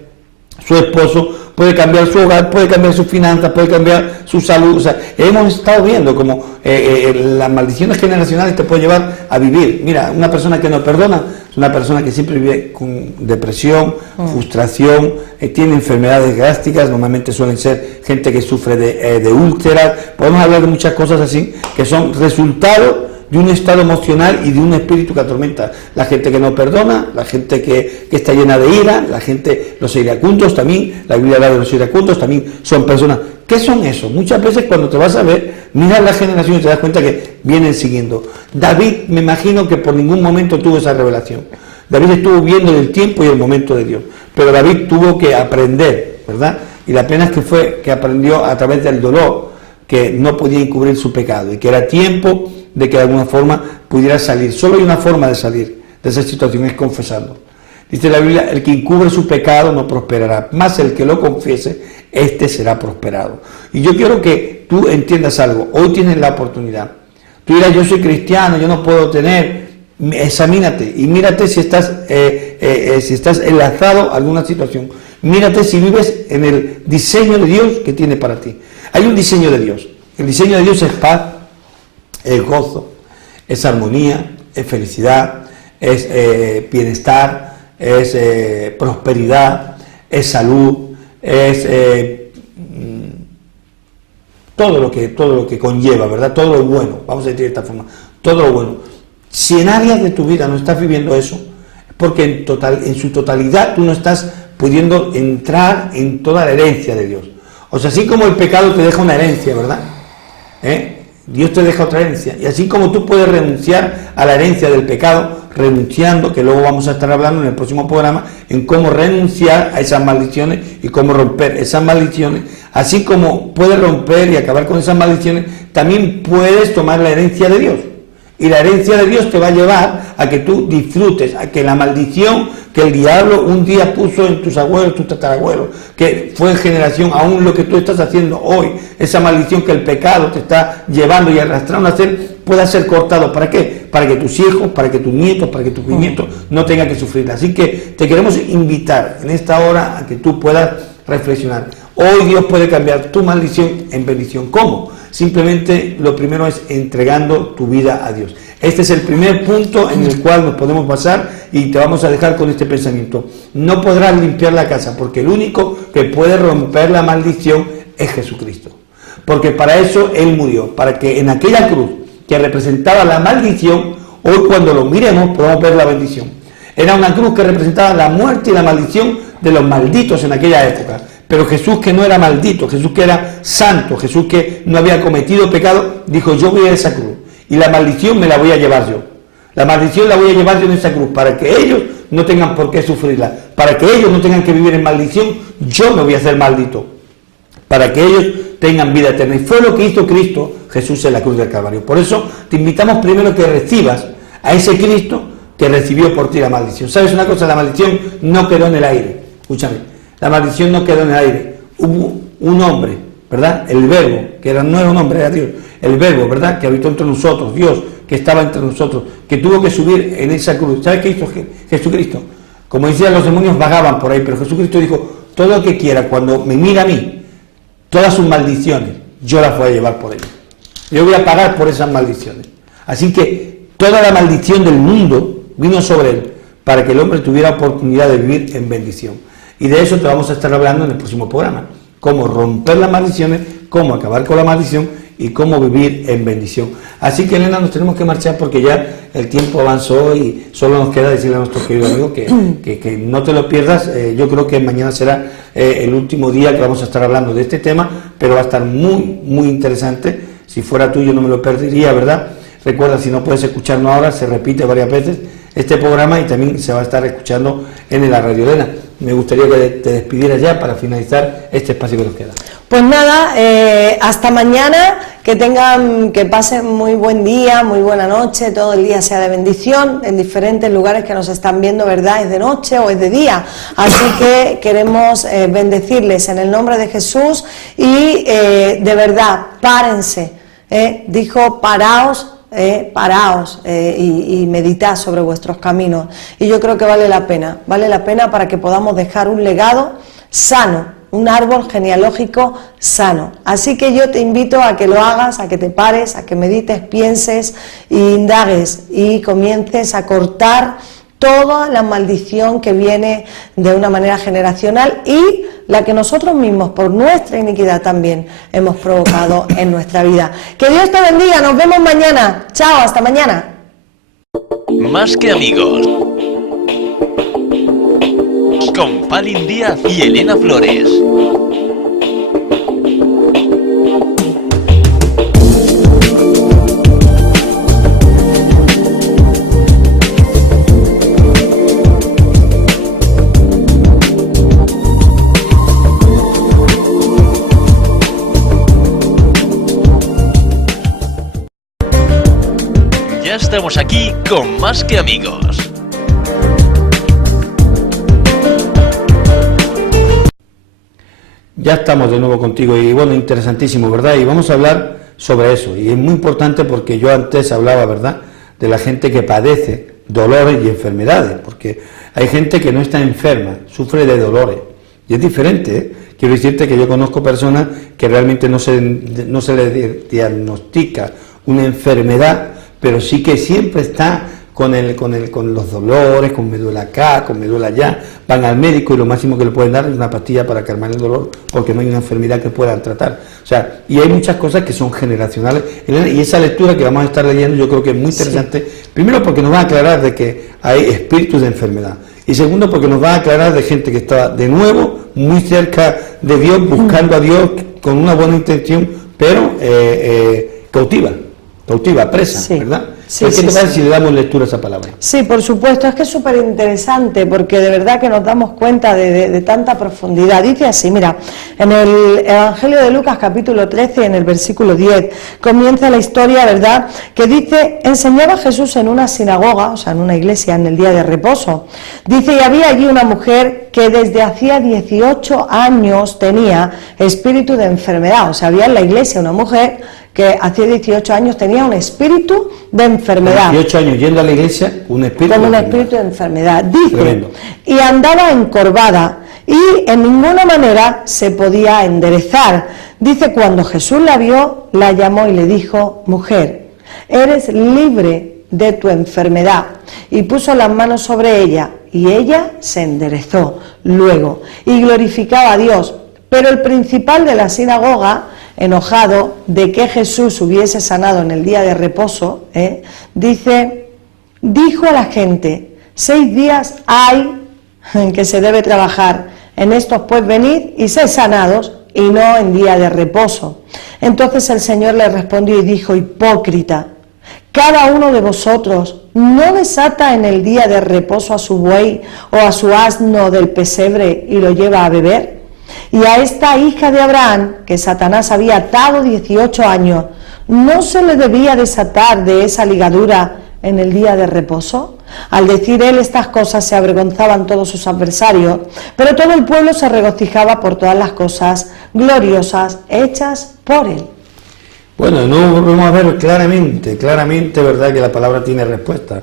su esposo, puede cambiar su hogar, puede cambiar sus finanzas, puede cambiar su salud. O sea, hemos estado viendo como las maldiciones generacionales te pueden llevar a vivir. Mira, una persona que no perdona es una persona que siempre vive con depresión, frustración, tiene enfermedades drásticas, normalmente suelen ser gente que sufre de úlceras. Podemos hablar de muchas cosas así, que son resultados de un estado emocional y de un espíritu que atormenta. La gente que no perdona, la gente que está llena de ira, la gente, los iracundos también, la Biblia habla de los iracundos, también son personas. ¿Qué son esos? Muchas veces cuando te vas a ver, miras la generación y te das cuenta que vienen siguiendo. David, me imagino que por ningún momento tuvo esa revelación. David estuvo viendo el tiempo y el momento de Dios, pero David tuvo que aprender, ¿verdad? Y la pena es que fue que aprendió a través del dolor, que no podía encubrir su pecado y que era tiempo de que de alguna forma pudiera salir. Solo hay una forma de salir de esa situación, es confesando. Dice la Biblia, el que encubre su pecado no prosperará, más el que lo confiese, este será prosperado. Y yo quiero que tú entiendas algo, hoy tienes la oportunidad. Tú dirás, yo soy cristiano, yo no puedo tener, examínate y mírate si estás enlazado a alguna situación. Mírate si vives en el diseño de Dios que tiene para ti. Hay un diseño de Dios. El diseño de Dios es paz, es gozo, es armonía, es felicidad, es bienestar, es prosperidad, es salud, es todo lo que conlleva, ¿verdad? Todo lo bueno, vamos a decir de esta forma, todo lo bueno. Si en áreas de tu vida no estás viviendo eso, es porque en su totalidad tú no estás pudiendo entrar en toda la herencia de Dios. O sea, así como el pecado te deja una herencia, ¿verdad? Dios te deja otra herencia. Y así como tú puedes renunciar a la herencia del pecado, renunciando, que luego vamos a estar hablando en el próximo programa, en cómo renunciar a esas maldiciones y cómo romper esas maldiciones. Así como puedes romper y acabar con esas maldiciones, también puedes tomar la herencia de Dios. Y la herencia de Dios te va a llevar a que tú disfrutes, a que la maldición que el diablo un día puso en tus abuelos, tus tatarabuelos, que fue en generación, aún lo que tú estás haciendo hoy, esa maldición que el pecado te está llevando y arrastrando a hacer, pueda ser cortado. ¿Para qué? Para que tus hijos, para que tus nietos, para que tus bisnietos no tengan que sufrirla. Así que te queremos invitar en esta hora a que tú puedas reflexionar. Hoy Dios puede cambiar tu maldición en bendición. ¿Cómo? Simplemente lo primero es entregando tu vida a Dios. Este es el primer punto en el cual nos podemos basar y te vamos a dejar con este pensamiento. No podrás limpiar la casa porque el único que puede romper la maldición es Jesucristo. Porque para eso Él murió, para que en aquella cruz que representaba la maldición, hoy cuando lo miremos podamos ver la bendición. Era una cruz que representaba la muerte y la maldición de los malditos en aquella época. Pero Jesús, que no era maldito, Jesús que era santo, Jesús que no había cometido pecado, dijo: yo voy a esa cruz y la maldición me la voy a llevar yo. La maldición la voy a llevar yo en esa cruz para que ellos no tengan por qué sufrirla, para que ellos no tengan que vivir en maldición. Yo me voy a hacer maldito para que ellos tengan vida eterna. Y fue lo que hizo Cristo Jesús en la cruz del Calvario. Por eso te invitamos primero que recibas a ese Cristo que recibió por ti la maldición. ¿Sabes una cosa? La maldición no quedó en el aire. Escúchame. La maldición no quedó en el aire. Hubo un hombre, ¿verdad? El Verbo, que no era un hombre, era Dios. El Verbo, ¿verdad? Que habitó entre nosotros, Dios, que estaba entre nosotros, que tuvo que subir en esa cruz. ¿Sabes qué hizo Jesucristo? Como decían, los demonios vagaban por ahí, pero Jesucristo dijo: todo lo que quiera, cuando me mira a mí, todas sus maldiciones, yo las voy a llevar por ellos. Yo voy a pagar por esas maldiciones. Así que toda la maldición del mundo vino sobre él, para que el hombre tuviera oportunidad de vivir en bendición. Y de eso te vamos a estar hablando en el próximo programa. Cómo romper las maldiciones, cómo acabar con la maldición y cómo vivir en bendición. Así que, Elena, nos tenemos que marchar porque ya el tiempo avanzó y solo nos queda decirle a nuestro querido amigo que no te lo pierdas. Yo creo que mañana será el último día que vamos a estar hablando de este tema, pero va a estar muy, muy interesante. Si fuera tú, yo no me lo perdería, ¿verdad? Recuerda, si no puedes escucharnos ahora, se repite varias veces este programa y también se va a estar escuchando en la Radio Elena. Me gustaría que te despidieras ya para finalizar este espacio que nos queda. Pues nada, hasta mañana, que pasen muy buen día, muy buena noche, todo el día sea de bendición, en diferentes lugares que nos están viendo, ¿verdad? Es de noche o es de día, así que queremos bendecirles en el nombre de Jesús y de verdad, párense, dijo: paraos y meditad sobre vuestros caminos. Y yo creo que vale la pena para que podamos dejar un legado sano, un árbol genealógico sano. Así que yo te invito a que lo hagas, a que te pares, a que medites, pienses e indagues y comiences a cortar toda la maldición que viene de una manera generacional y la que nosotros mismos, por nuestra iniquidad también, hemos provocado en nuestra vida. Que Dios te bendiga, nos vemos mañana. Chao, hasta mañana. Más que amigos. Con Palin Díaz y Elena Flores. Ya estamos aquí con Más que amigos. Ya estamos de nuevo contigo y bueno, interesantísimo, ¿verdad? Y vamos a hablar sobre eso y es muy importante porque yo antes hablaba, ¿verdad?, de la gente que padece dolores y enfermedades, porque hay gente que no está enferma, sufre de dolores y es diferente, ¿eh? Quiero decirte que yo conozco personas que realmente no se les diagnostica una enfermedad, pero sí que siempre está con los dolores, con me duele acá, con me duele allá, van al médico y lo máximo que le pueden dar es una pastilla para calmar el dolor, porque no hay una enfermedad que puedan tratar. O sea, y hay muchas cosas que son generacionales, y esa lectura que vamos a estar leyendo yo creo que es muy interesante, sí. Primero porque nos va a aclarar de que hay espíritus de enfermedad, y segundo porque nos va a aclarar de gente que está de nuevo muy cerca de Dios, buscando a Dios con una buena intención, pero cautiva, presa, sí. ¿Verdad? Sí, ¿Qué te parece sí. si le damos lectura a esa palabra? Sí, por supuesto, es que es súper interesante porque de verdad que nos damos cuenta de tanta profundidad. Dice así, mira, en el Evangelio de Lucas capítulo 13, en el versículo 10, comienza la historia, ¿verdad?, que dice, enseñaba Jesús en una sinagoga, o sea, en una iglesia, en el día de reposo. Dice, y había allí una mujer que desde hacía 18 años tenía espíritu de enfermedad, o sea, había en la iglesia una mujer que hacía 18 años tenía un espíritu de enfermedad. 18 años yendo a la iglesia, un espíritu Con un de espíritu de enfermedad. Dice, tremendo. y andaba encorvada y en ninguna manera se podía enderezar. Dice, cuando Jesús la vio, la llamó y le dijo, mujer, eres libre de tu enfermedad. Y puso las manos sobre ella y ella se enderezó luego y glorificaba a Dios. Pero el principal de la sinagoga, enojado de que Jesús hubiese sanado en el día de reposo, dice, dijo a la gente, 6 días hay en que se debe trabajar, en estos pues venid y sed sanados, y no en día de reposo. Entonces el Señor le respondió y dijo, hipócrita, cada uno de vosotros no desata en el día de reposo a su buey o a su asno del pesebre y lo lleva a beber. Y a esta hija de Abraham, que Satanás había atado 18 años, ¿no se le debía desatar de esa ligadura en el día de reposo? Al decir él estas cosas se avergonzaban todos sus adversarios, pero todo el pueblo se regocijaba por todas las cosas gloriosas hechas por él. Bueno, no volvemos a ver claramente, ¿verdad?, que la palabra tiene respuesta.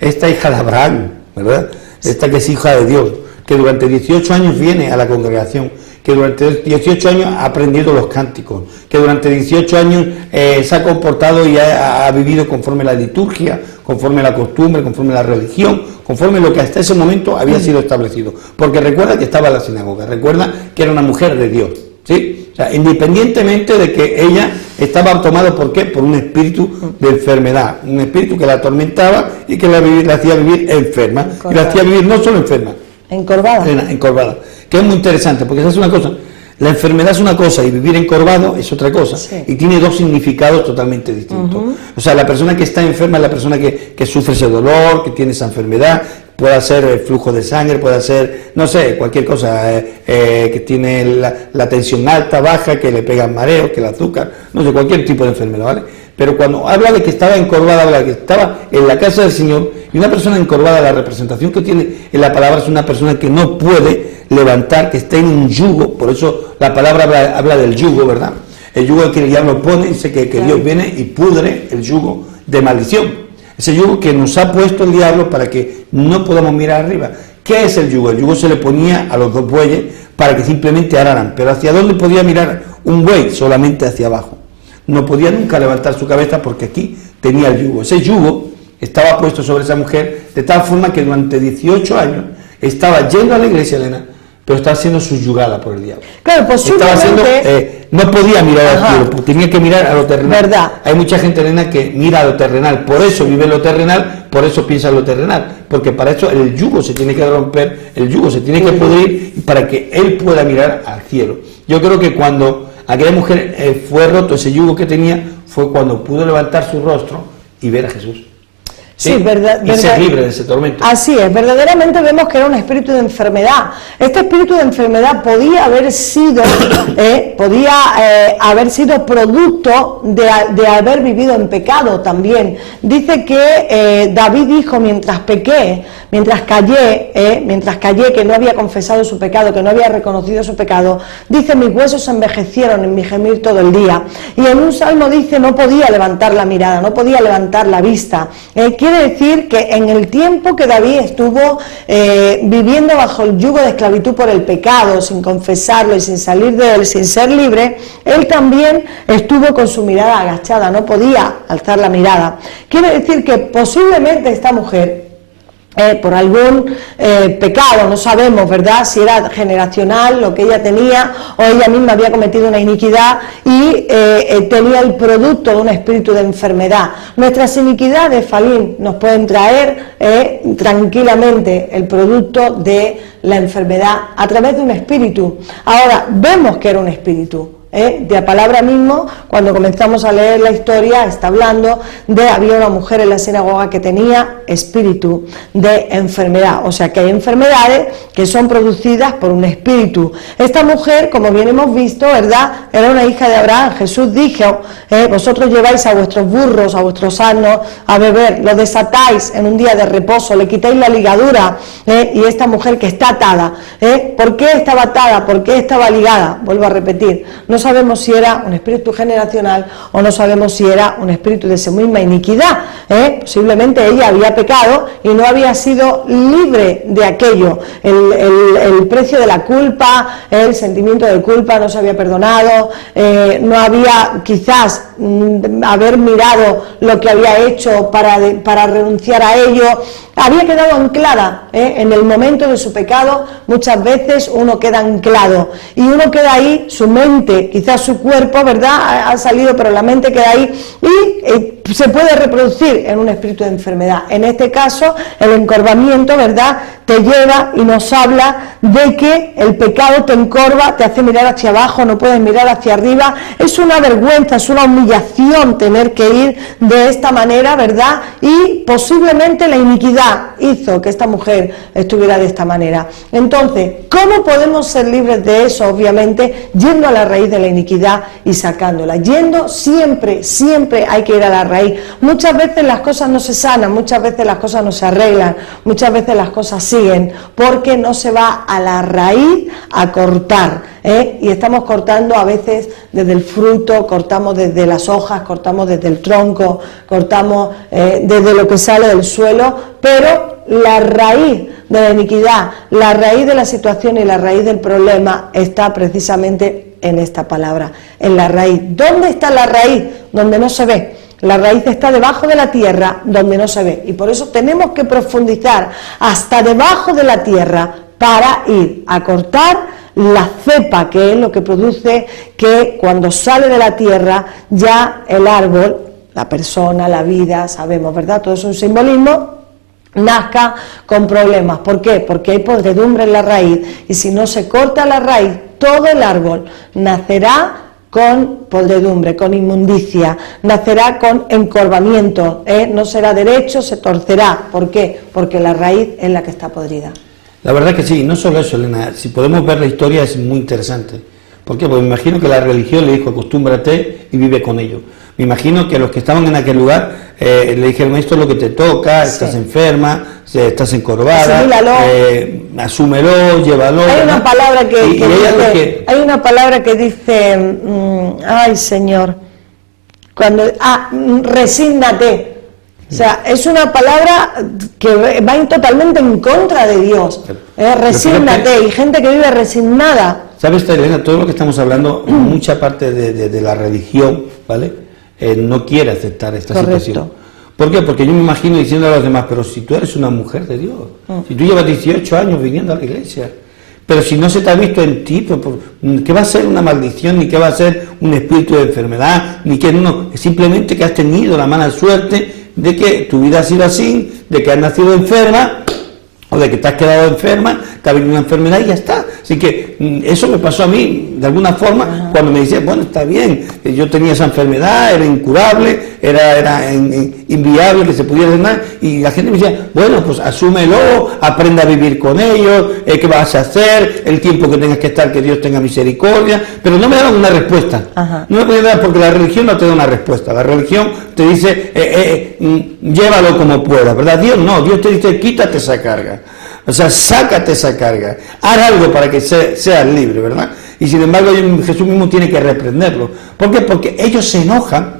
Esta hija de Abraham, ¿verdad?, esta que es hija de Dios, que durante 18 años viene a la congregación, que durante 18 años ha aprendido los cánticos, que durante 18 años se ha comportado y ha vivido conforme a la liturgia, conforme a la costumbre, conforme a la religión, conforme a lo que hasta ese momento había sido establecido. Porque recuerda que estaba en la sinagoga, recuerda que era una mujer de Dios, ¿sí? O sea, independientemente de que ella estaba tomada, ¿por qué?, por un espíritu de enfermedad, un espíritu que la atormentaba y que la hacía vivir enferma, y la hacía vivir no solo enferma, encorvada, que es muy interesante, porque esa es una cosa, la enfermedad es una cosa y vivir encorvado es otra cosa, sí, y tiene dos significados totalmente distintos. O sea, la persona que está enferma es la persona que sufre ese dolor, que tiene esa enfermedad, puede ser flujo de sangre, puede ser, no sé, cualquier cosa, que tiene la tensión alta, baja, que le pegan mareos, que el azúcar, no sé, cualquier tipo de enfermedad, ¿vale? Pero cuando habla de que estaba encorvada, habla de que estaba en la casa del Señor, y una persona encorvada, la representación que tiene en la palabra es una persona que no puede levantar, que está en un yugo, por eso la palabra habla del yugo, ¿verdad? El yugo que el diablo pone, dice que claro, Dios viene y pudre el yugo de maldición. Ese yugo que nos ha puesto el diablo para que no podamos mirar arriba. ¿Qué es el yugo? El yugo se le ponía a los 2 bueyes para que simplemente araran, pero ¿hacia dónde podía mirar un buey? Solamente hacia abajo. No podía nunca levantar su cabeza porque aquí tenía el yugo. Ese yugo estaba puesto sobre esa mujer de tal forma que durante 18 años estaba yendo a la iglesia, Elena, pero estaba siendo subyugada por el diablo. Claro, posiblemente... no podía mirar al cielo, tenía que mirar a lo terrenal. ¿Verdad? Hay mucha gente, Elena, que mira a lo terrenal, por eso vive lo terrenal, por eso piensa en lo terrenal, porque para eso el yugo se tiene que romper, el yugo se tiene que pudrir para que él pueda mirar al cielo. Yo creo que cuando aquella mujer fue roto ese yugo que tenía, fue cuando pudo levantar su rostro y ver a Jesús. Sí, verdad, y ser libre de ese tormento. Así es, verdaderamente vemos que era un espíritu de enfermedad. Este espíritu de enfermedad podía haber sido producto de haber vivido en pecado también. Dice que David dijo, mientras callé, que no había confesado su pecado, que no había reconocido su pecado, dice, mis huesos se envejecieron en mi gemir todo el día. Y en un salmo dice, no podía levantar la mirada, no podía levantar la vista. Quiere decir que en el tiempo que David estuvo viviendo bajo el yugo de esclavitud por el pecado, sin confesarlo y sin salir de él, sin ser libre, él también estuvo con su mirada agachada, no podía alzar la mirada. Quiere decir que posiblemente esta mujer, por algún pecado, no sabemos, ¿verdad?, si era generacional lo que ella tenía o ella misma había cometido una iniquidad y tenía el producto de un espíritu de enfermedad. Nuestras iniquidades, Falín, nos pueden traer tranquilamente el producto de la enfermedad a través de un espíritu. Ahora, vemos que era un espíritu. De palabra mismo, cuando comenzamos a leer la historia, está hablando de había una mujer en la sinagoga que tenía espíritu de enfermedad, o sea que hay enfermedades que son producidas por un espíritu. Esta mujer, como bien hemos visto, ¿verdad?, era una hija de Abraham. Jesús dijo, vosotros lleváis a vuestros burros, a vuestros asnos a beber, lo desatáis en un día de reposo, le quitáis la ligadura, y esta mujer que está atada, ¿por qué estaba atada? ¿Por qué estaba ligada? Vuelvo a repetir, no sabemos si era un espíritu generacional o no sabemos si era un espíritu de esa misma iniquidad, posiblemente ella había pecado y no había sido libre de aquello, el precio de la culpa, el sentimiento de culpa, no se había perdonado, no había quizás haber mirado lo que había hecho para renunciar a ello, había quedado anclada, en el momento de su pecado. Muchas veces uno queda anclado y uno queda ahí, su mente, quizás su cuerpo, ¿verdad?, ha salido, pero la mente queda ahí y se puede reproducir en un espíritu de enfermedad. En este caso, el encorvamiento, ¿verdad?, te lleva y nos habla de que el pecado te encorva, te hace mirar hacia abajo, no puedes mirar hacia arriba. Es una vergüenza, es una humillación tener que ir de esta manera, ¿verdad? Y posiblemente la iniquidad hizo que esta mujer estuviera de esta manera. Entonces, ¿cómo podemos ser libres de eso? Obviamente, yendo a la raíz de la iniquidad y sacándola. Yendo siempre hay que ir a la raíz. Muchas veces las cosas no se sanan, muchas veces las cosas no se arreglan, muchas veces las cosas siguen, porque no se va a la raíz a cortar, y estamos cortando a veces desde el fruto, cortamos desde las hojas, cortamos desde el tronco, cortamos desde lo que sale del suelo, pero la raíz de la iniquidad, la raíz de la situación y la raíz del problema está precisamente en esta palabra, en la raíz. ¿Dónde está la raíz? Donde no se ve. La raíz está debajo de la tierra, donde no se ve, y por eso tenemos que profundizar hasta debajo de la tierra para ir a cortar la cepa, que es lo que produce que cuando sale de la tierra ya el árbol, la persona, la vida, sabemos, ¿verdad?, todo es un simbolismo, nazca con problemas. ¿Por qué? Porque hay podredumbre en la raíz, y si no se corta la raíz, todo el árbol nacerá con podredumbre, con inmundicia, nacerá con encorvamiento, no será derecho, se torcerá. ¿Por qué? Porque la raíz es la que está podrida. La verdad que sí, no solo eso, Elena, si podemos ver la historia es muy interesante. ¿Por qué? Porque me imagino que la religión le dijo acostúmbrate y vive con ello. Me imagino que los que estaban en aquel lugar le dijeron esto es lo que te toca, sí, estás enferma, estás encorvada, asúmelo, llévalo. Hay una palabra hay una palabra que dice, ay Señor, resígnate. O sea, es una palabra que va totalmente en contra de Dios. Resígnate, y gente que vive resignada. ¿Sabes, Elena? Todo lo que estamos hablando, mucha parte de la religión, ¿vale?, no quiere aceptar esta situación. ¿Por qué? Porque yo me imagino diciendo a los demás, pero si tú eres una mujer de Dios, si tú llevas 18 años viniendo a la iglesia, pero si no se te ha visto en ti, ¿qué va a ser una maldición, ni qué va a ser un espíritu de enfermedad, ni que no? Es simplemente que has tenido la mala suerte de que tu vida ha sido así, de que has nacido enferma, o de que te has quedado enferma, te ha venido una enfermedad y ya está. Así que eso me pasó a mí, de alguna forma, cuando me decían, bueno, está bien, yo tenía esa enfermedad, era incurable, era inviable que se pudiera hacer nada, y la gente me decía, bueno, pues asúmelo, aprenda a vivir con ellos, ¿qué vas a hacer? El tiempo que tengas que estar, que Dios tenga misericordia, pero no me daban una respuesta. No me podían dar, porque la religión no te da una respuesta, la religión te dice, llévalo como puedas, ¿verdad? Dios no, Dios te dice, quítate esa carga. O sea, sácate esa carga, haz algo para que seas libre, ¿verdad? Y sin embargo Jesús mismo tiene que reprenderlo. ¿Por qué? Porque ellos se enojan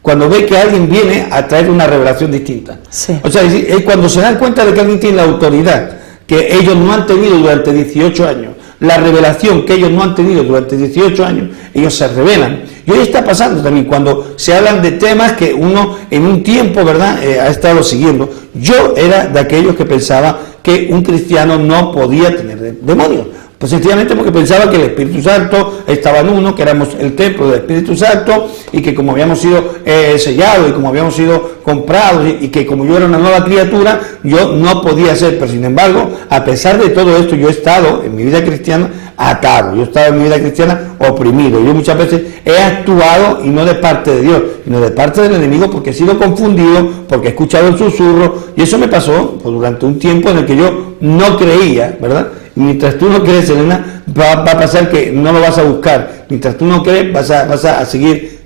cuando ve que alguien viene a traer una revelación distinta. Sí. O sea, cuando se dan cuenta de que alguien tiene la autoridad que ellos no han tenido durante 18 años, la revelación que ellos no han tenido durante 18 años, ellos se rebelan. Y hoy está pasando también cuando se hablan de temas que uno en un tiempo, ¿verdad?, ha estado siguiendo. Yo era de aquellos que pensaba que un cristiano no podía tener demonios. Pues sencillamente porque pensaba que el Espíritu Santo estaba en uno, que éramos el templo del Espíritu Santo, y que como habíamos sido sellados y como habíamos sido comprados, y que como yo era una nueva criatura, yo no podía ser. Pero sin embargo, a pesar de todo esto, yo he estado en mi vida cristiana atado, yo he estado en mi vida cristiana oprimido, yo muchas veces he actuado y no de parte de Dios, sino de parte del enemigo, porque he sido confundido, porque he escuchado el susurro, y eso me pasó pues, durante un tiempo en el que yo no creía, ¿verdad? Y mientras tú no crees, Elena, va a pasar que no lo vas a buscar, mientras tú no crees vas a seguir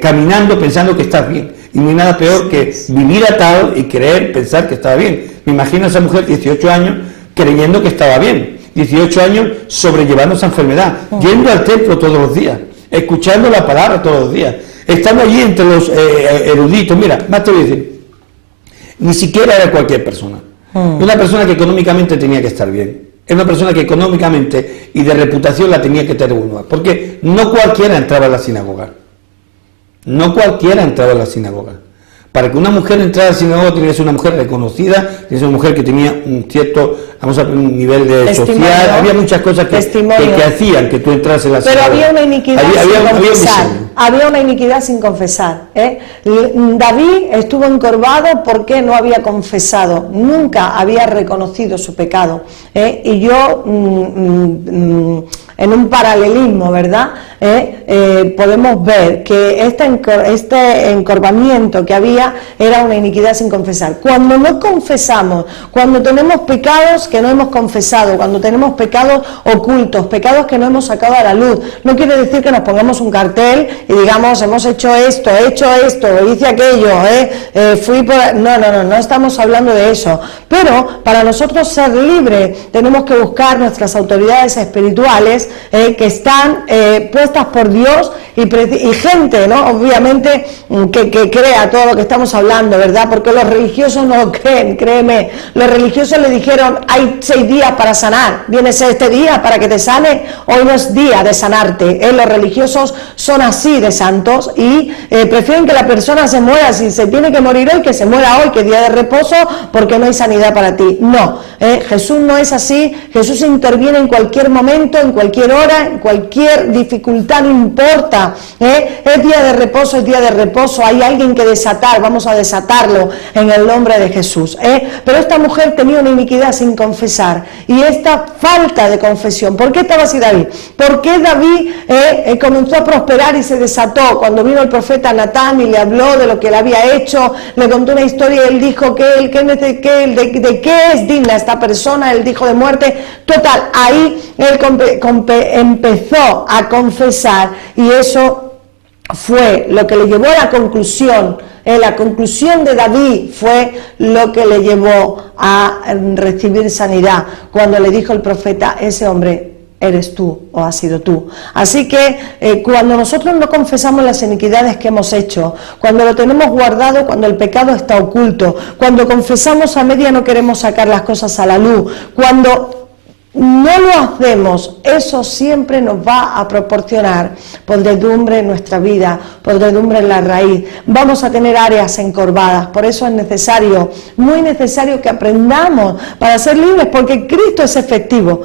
caminando pensando que estás bien, y no hay nada peor que vivir atado y creer, pensar que estaba bien. Me imagino a esa mujer, 18 años, creyendo que estaba bien, 18 años sobrellevando esa enfermedad, yendo al templo todos los días, escuchando la palabra todos los días, estando allí entre los eruditos. Mira, más te voy a decir, ni siquiera era cualquier persona, una persona que económicamente tenía que estar bien, es una persona que económicamente y de reputación la tenía que tener uno, porque no cualquiera entraba a la sinagoga, no cualquiera entraba a la sinagoga. Para que una mujer entrara a la sinagoga tenía que ser una mujer reconocida, tenía que ser una mujer que tenía un cierto, un nivel de social, había muchas cosas que hacían que tú entras en la sinagoga. Pero había una iniquidad sin confesar, había una iniquidad sin confesar. David estuvo encorvado porque no había confesado, nunca había reconocido su pecado. Y yo, en un paralelismo, ¿verdad? Podemos ver que este encorvamiento que había era una iniquidad sin confesar. Cuando no confesamos, cuando tenemos pecados que no hemos confesado, cuando tenemos pecados ocultos, pecados que no hemos sacado a la luz, no quiere decir que nos pongamos un cartel y digamos, hemos hecho esto, hice aquello, fui por... No estamos hablando de eso. Pero para nosotros ser libres tenemos que buscar nuestras autoridades espirituales que están puestas por Dios y gente, ¿no? Obviamente que crea todo lo que estamos hablando, ¿verdad? Porque los religiosos no lo creen, créeme. Los religiosos le dijeron, hay 6 días para sanar, vienes este día para que te sane, hoy no es día de sanarte. Los religiosos son así de santos y prefieren que la persona se muera, si se tiene que morir hoy, que se muera hoy, que es día de reposo, porque no hay sanidad para ti. No, Jesús no es así. Jesús interviene en cualquier momento, en cualquier hora, en cualquier dificultad, no importa. Es día de reposo, es día de reposo, hay alguien que desatar, vamos a desatarlo en el nombre de Jesús. Pero esta mujer tenía una iniquidad sin confesar y esta falta de confesión. ¿Por qué estaba así David? ¿Por qué David comenzó a prosperar y se desató? Cuando vino el profeta Natán y le habló de lo que él había hecho, le contó una historia y él dijo de qué es digna esta persona, él dijo de muerte. Total, ahí él empezó a confesar y eso fue lo que le llevó a la conclusión. La conclusión de David fue lo que le llevó a recibir sanidad, cuando le dijo el profeta, ese hombre eres tú o has sido tú. Así que cuando nosotros no confesamos las iniquidades que hemos hecho, cuando lo tenemos guardado, cuando el pecado está oculto, cuando confesamos a media no queremos sacar las cosas a la luz, cuando no lo hacemos, eso siempre nos va a proporcionar podredumbre en nuestra vida, podredumbre en la raíz. Vamos a tener áreas encorvadas. Por eso es necesario, muy necesario que aprendamos para ser libres, porque Cristo es efectivo.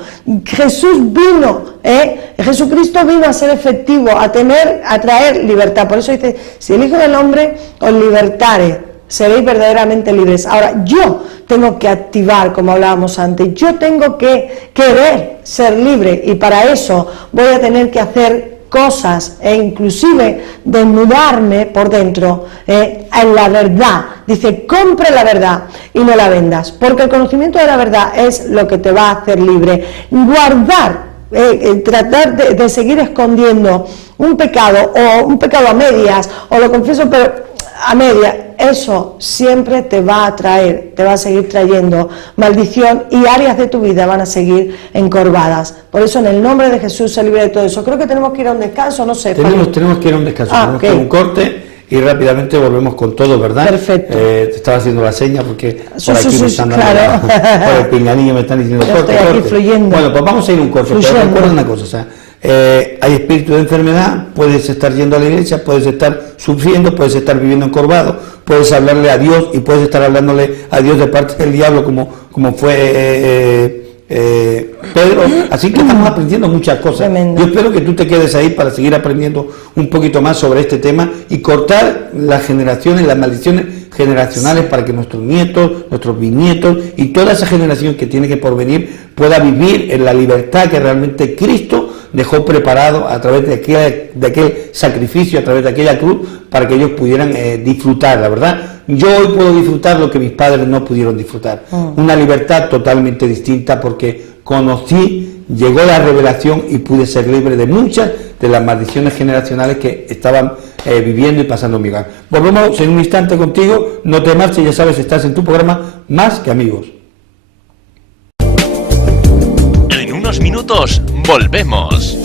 Jesucristo vino a ser efectivo, a traer libertad. Por eso dice, si el Hijo del Hombre os libertare, seréis verdaderamente libres. Ahora, yo tengo que activar, como hablábamos antes, yo tengo que querer ser libre y para eso voy a tener que hacer cosas e inclusive desnudarme por dentro en la verdad. Dice, compre la verdad y no la vendas, porque el conocimiento de la verdad es lo que te va a hacer libre. Guardar, tratar de seguir escondiendo un pecado o un pecado a medias, o lo confieso pero a media, eso siempre te va a traer, te va a seguir trayendo maldición y áreas de tu vida van a seguir encorvadas. Por eso en el nombre de Jesús se libre de todo eso. Creo que tenemos que ir a un descanso, no sé. Tenemos que ir a un descanso, tenemos que ir a un corte y rápidamente volvemos con todo, ¿verdad? Perfecto. Te estaba haciendo la seña porque por aquí me están dando claro. por el pinganillo me están diciendo corte. Estoy aquí fluyendo. Bueno, pues vamos a ir a un corte, pero recuerda una cosa, o sea, hay espíritu de enfermedad, puedes estar yendo a la iglesia, puedes estar sufriendo, puedes estar viviendo encorvado, puedes hablarle a Dios y puedes estar hablándole a Dios de parte del diablo como fue Pedro. Así que estamos aprendiendo muchas cosas. Tremendo. Yo espero que tú te quedes ahí para seguir aprendiendo un poquito más sobre este tema y cortar las generaciones, las maldiciones generacionales para que nuestros nietos, nuestros bisnietos y toda esa generación que tiene que porvenir pueda vivir en la libertad que realmente Cristo dejó preparado a través de aquel sacrificio, a través de aquella cruz, para que ellos pudieran disfrutar, la verdad. Yo hoy puedo disfrutar lo que mis padres no pudieron disfrutar. Una libertad totalmente distinta porque conocí, llegó la revelación y pude ser libre de muchas de las maldiciones generacionales que estaban viviendo y pasando en mi hogar. Volvemos en un instante contigo, no te marches, ya sabes, estás en tu programa Más que Amigos. En unos minutos volvemos.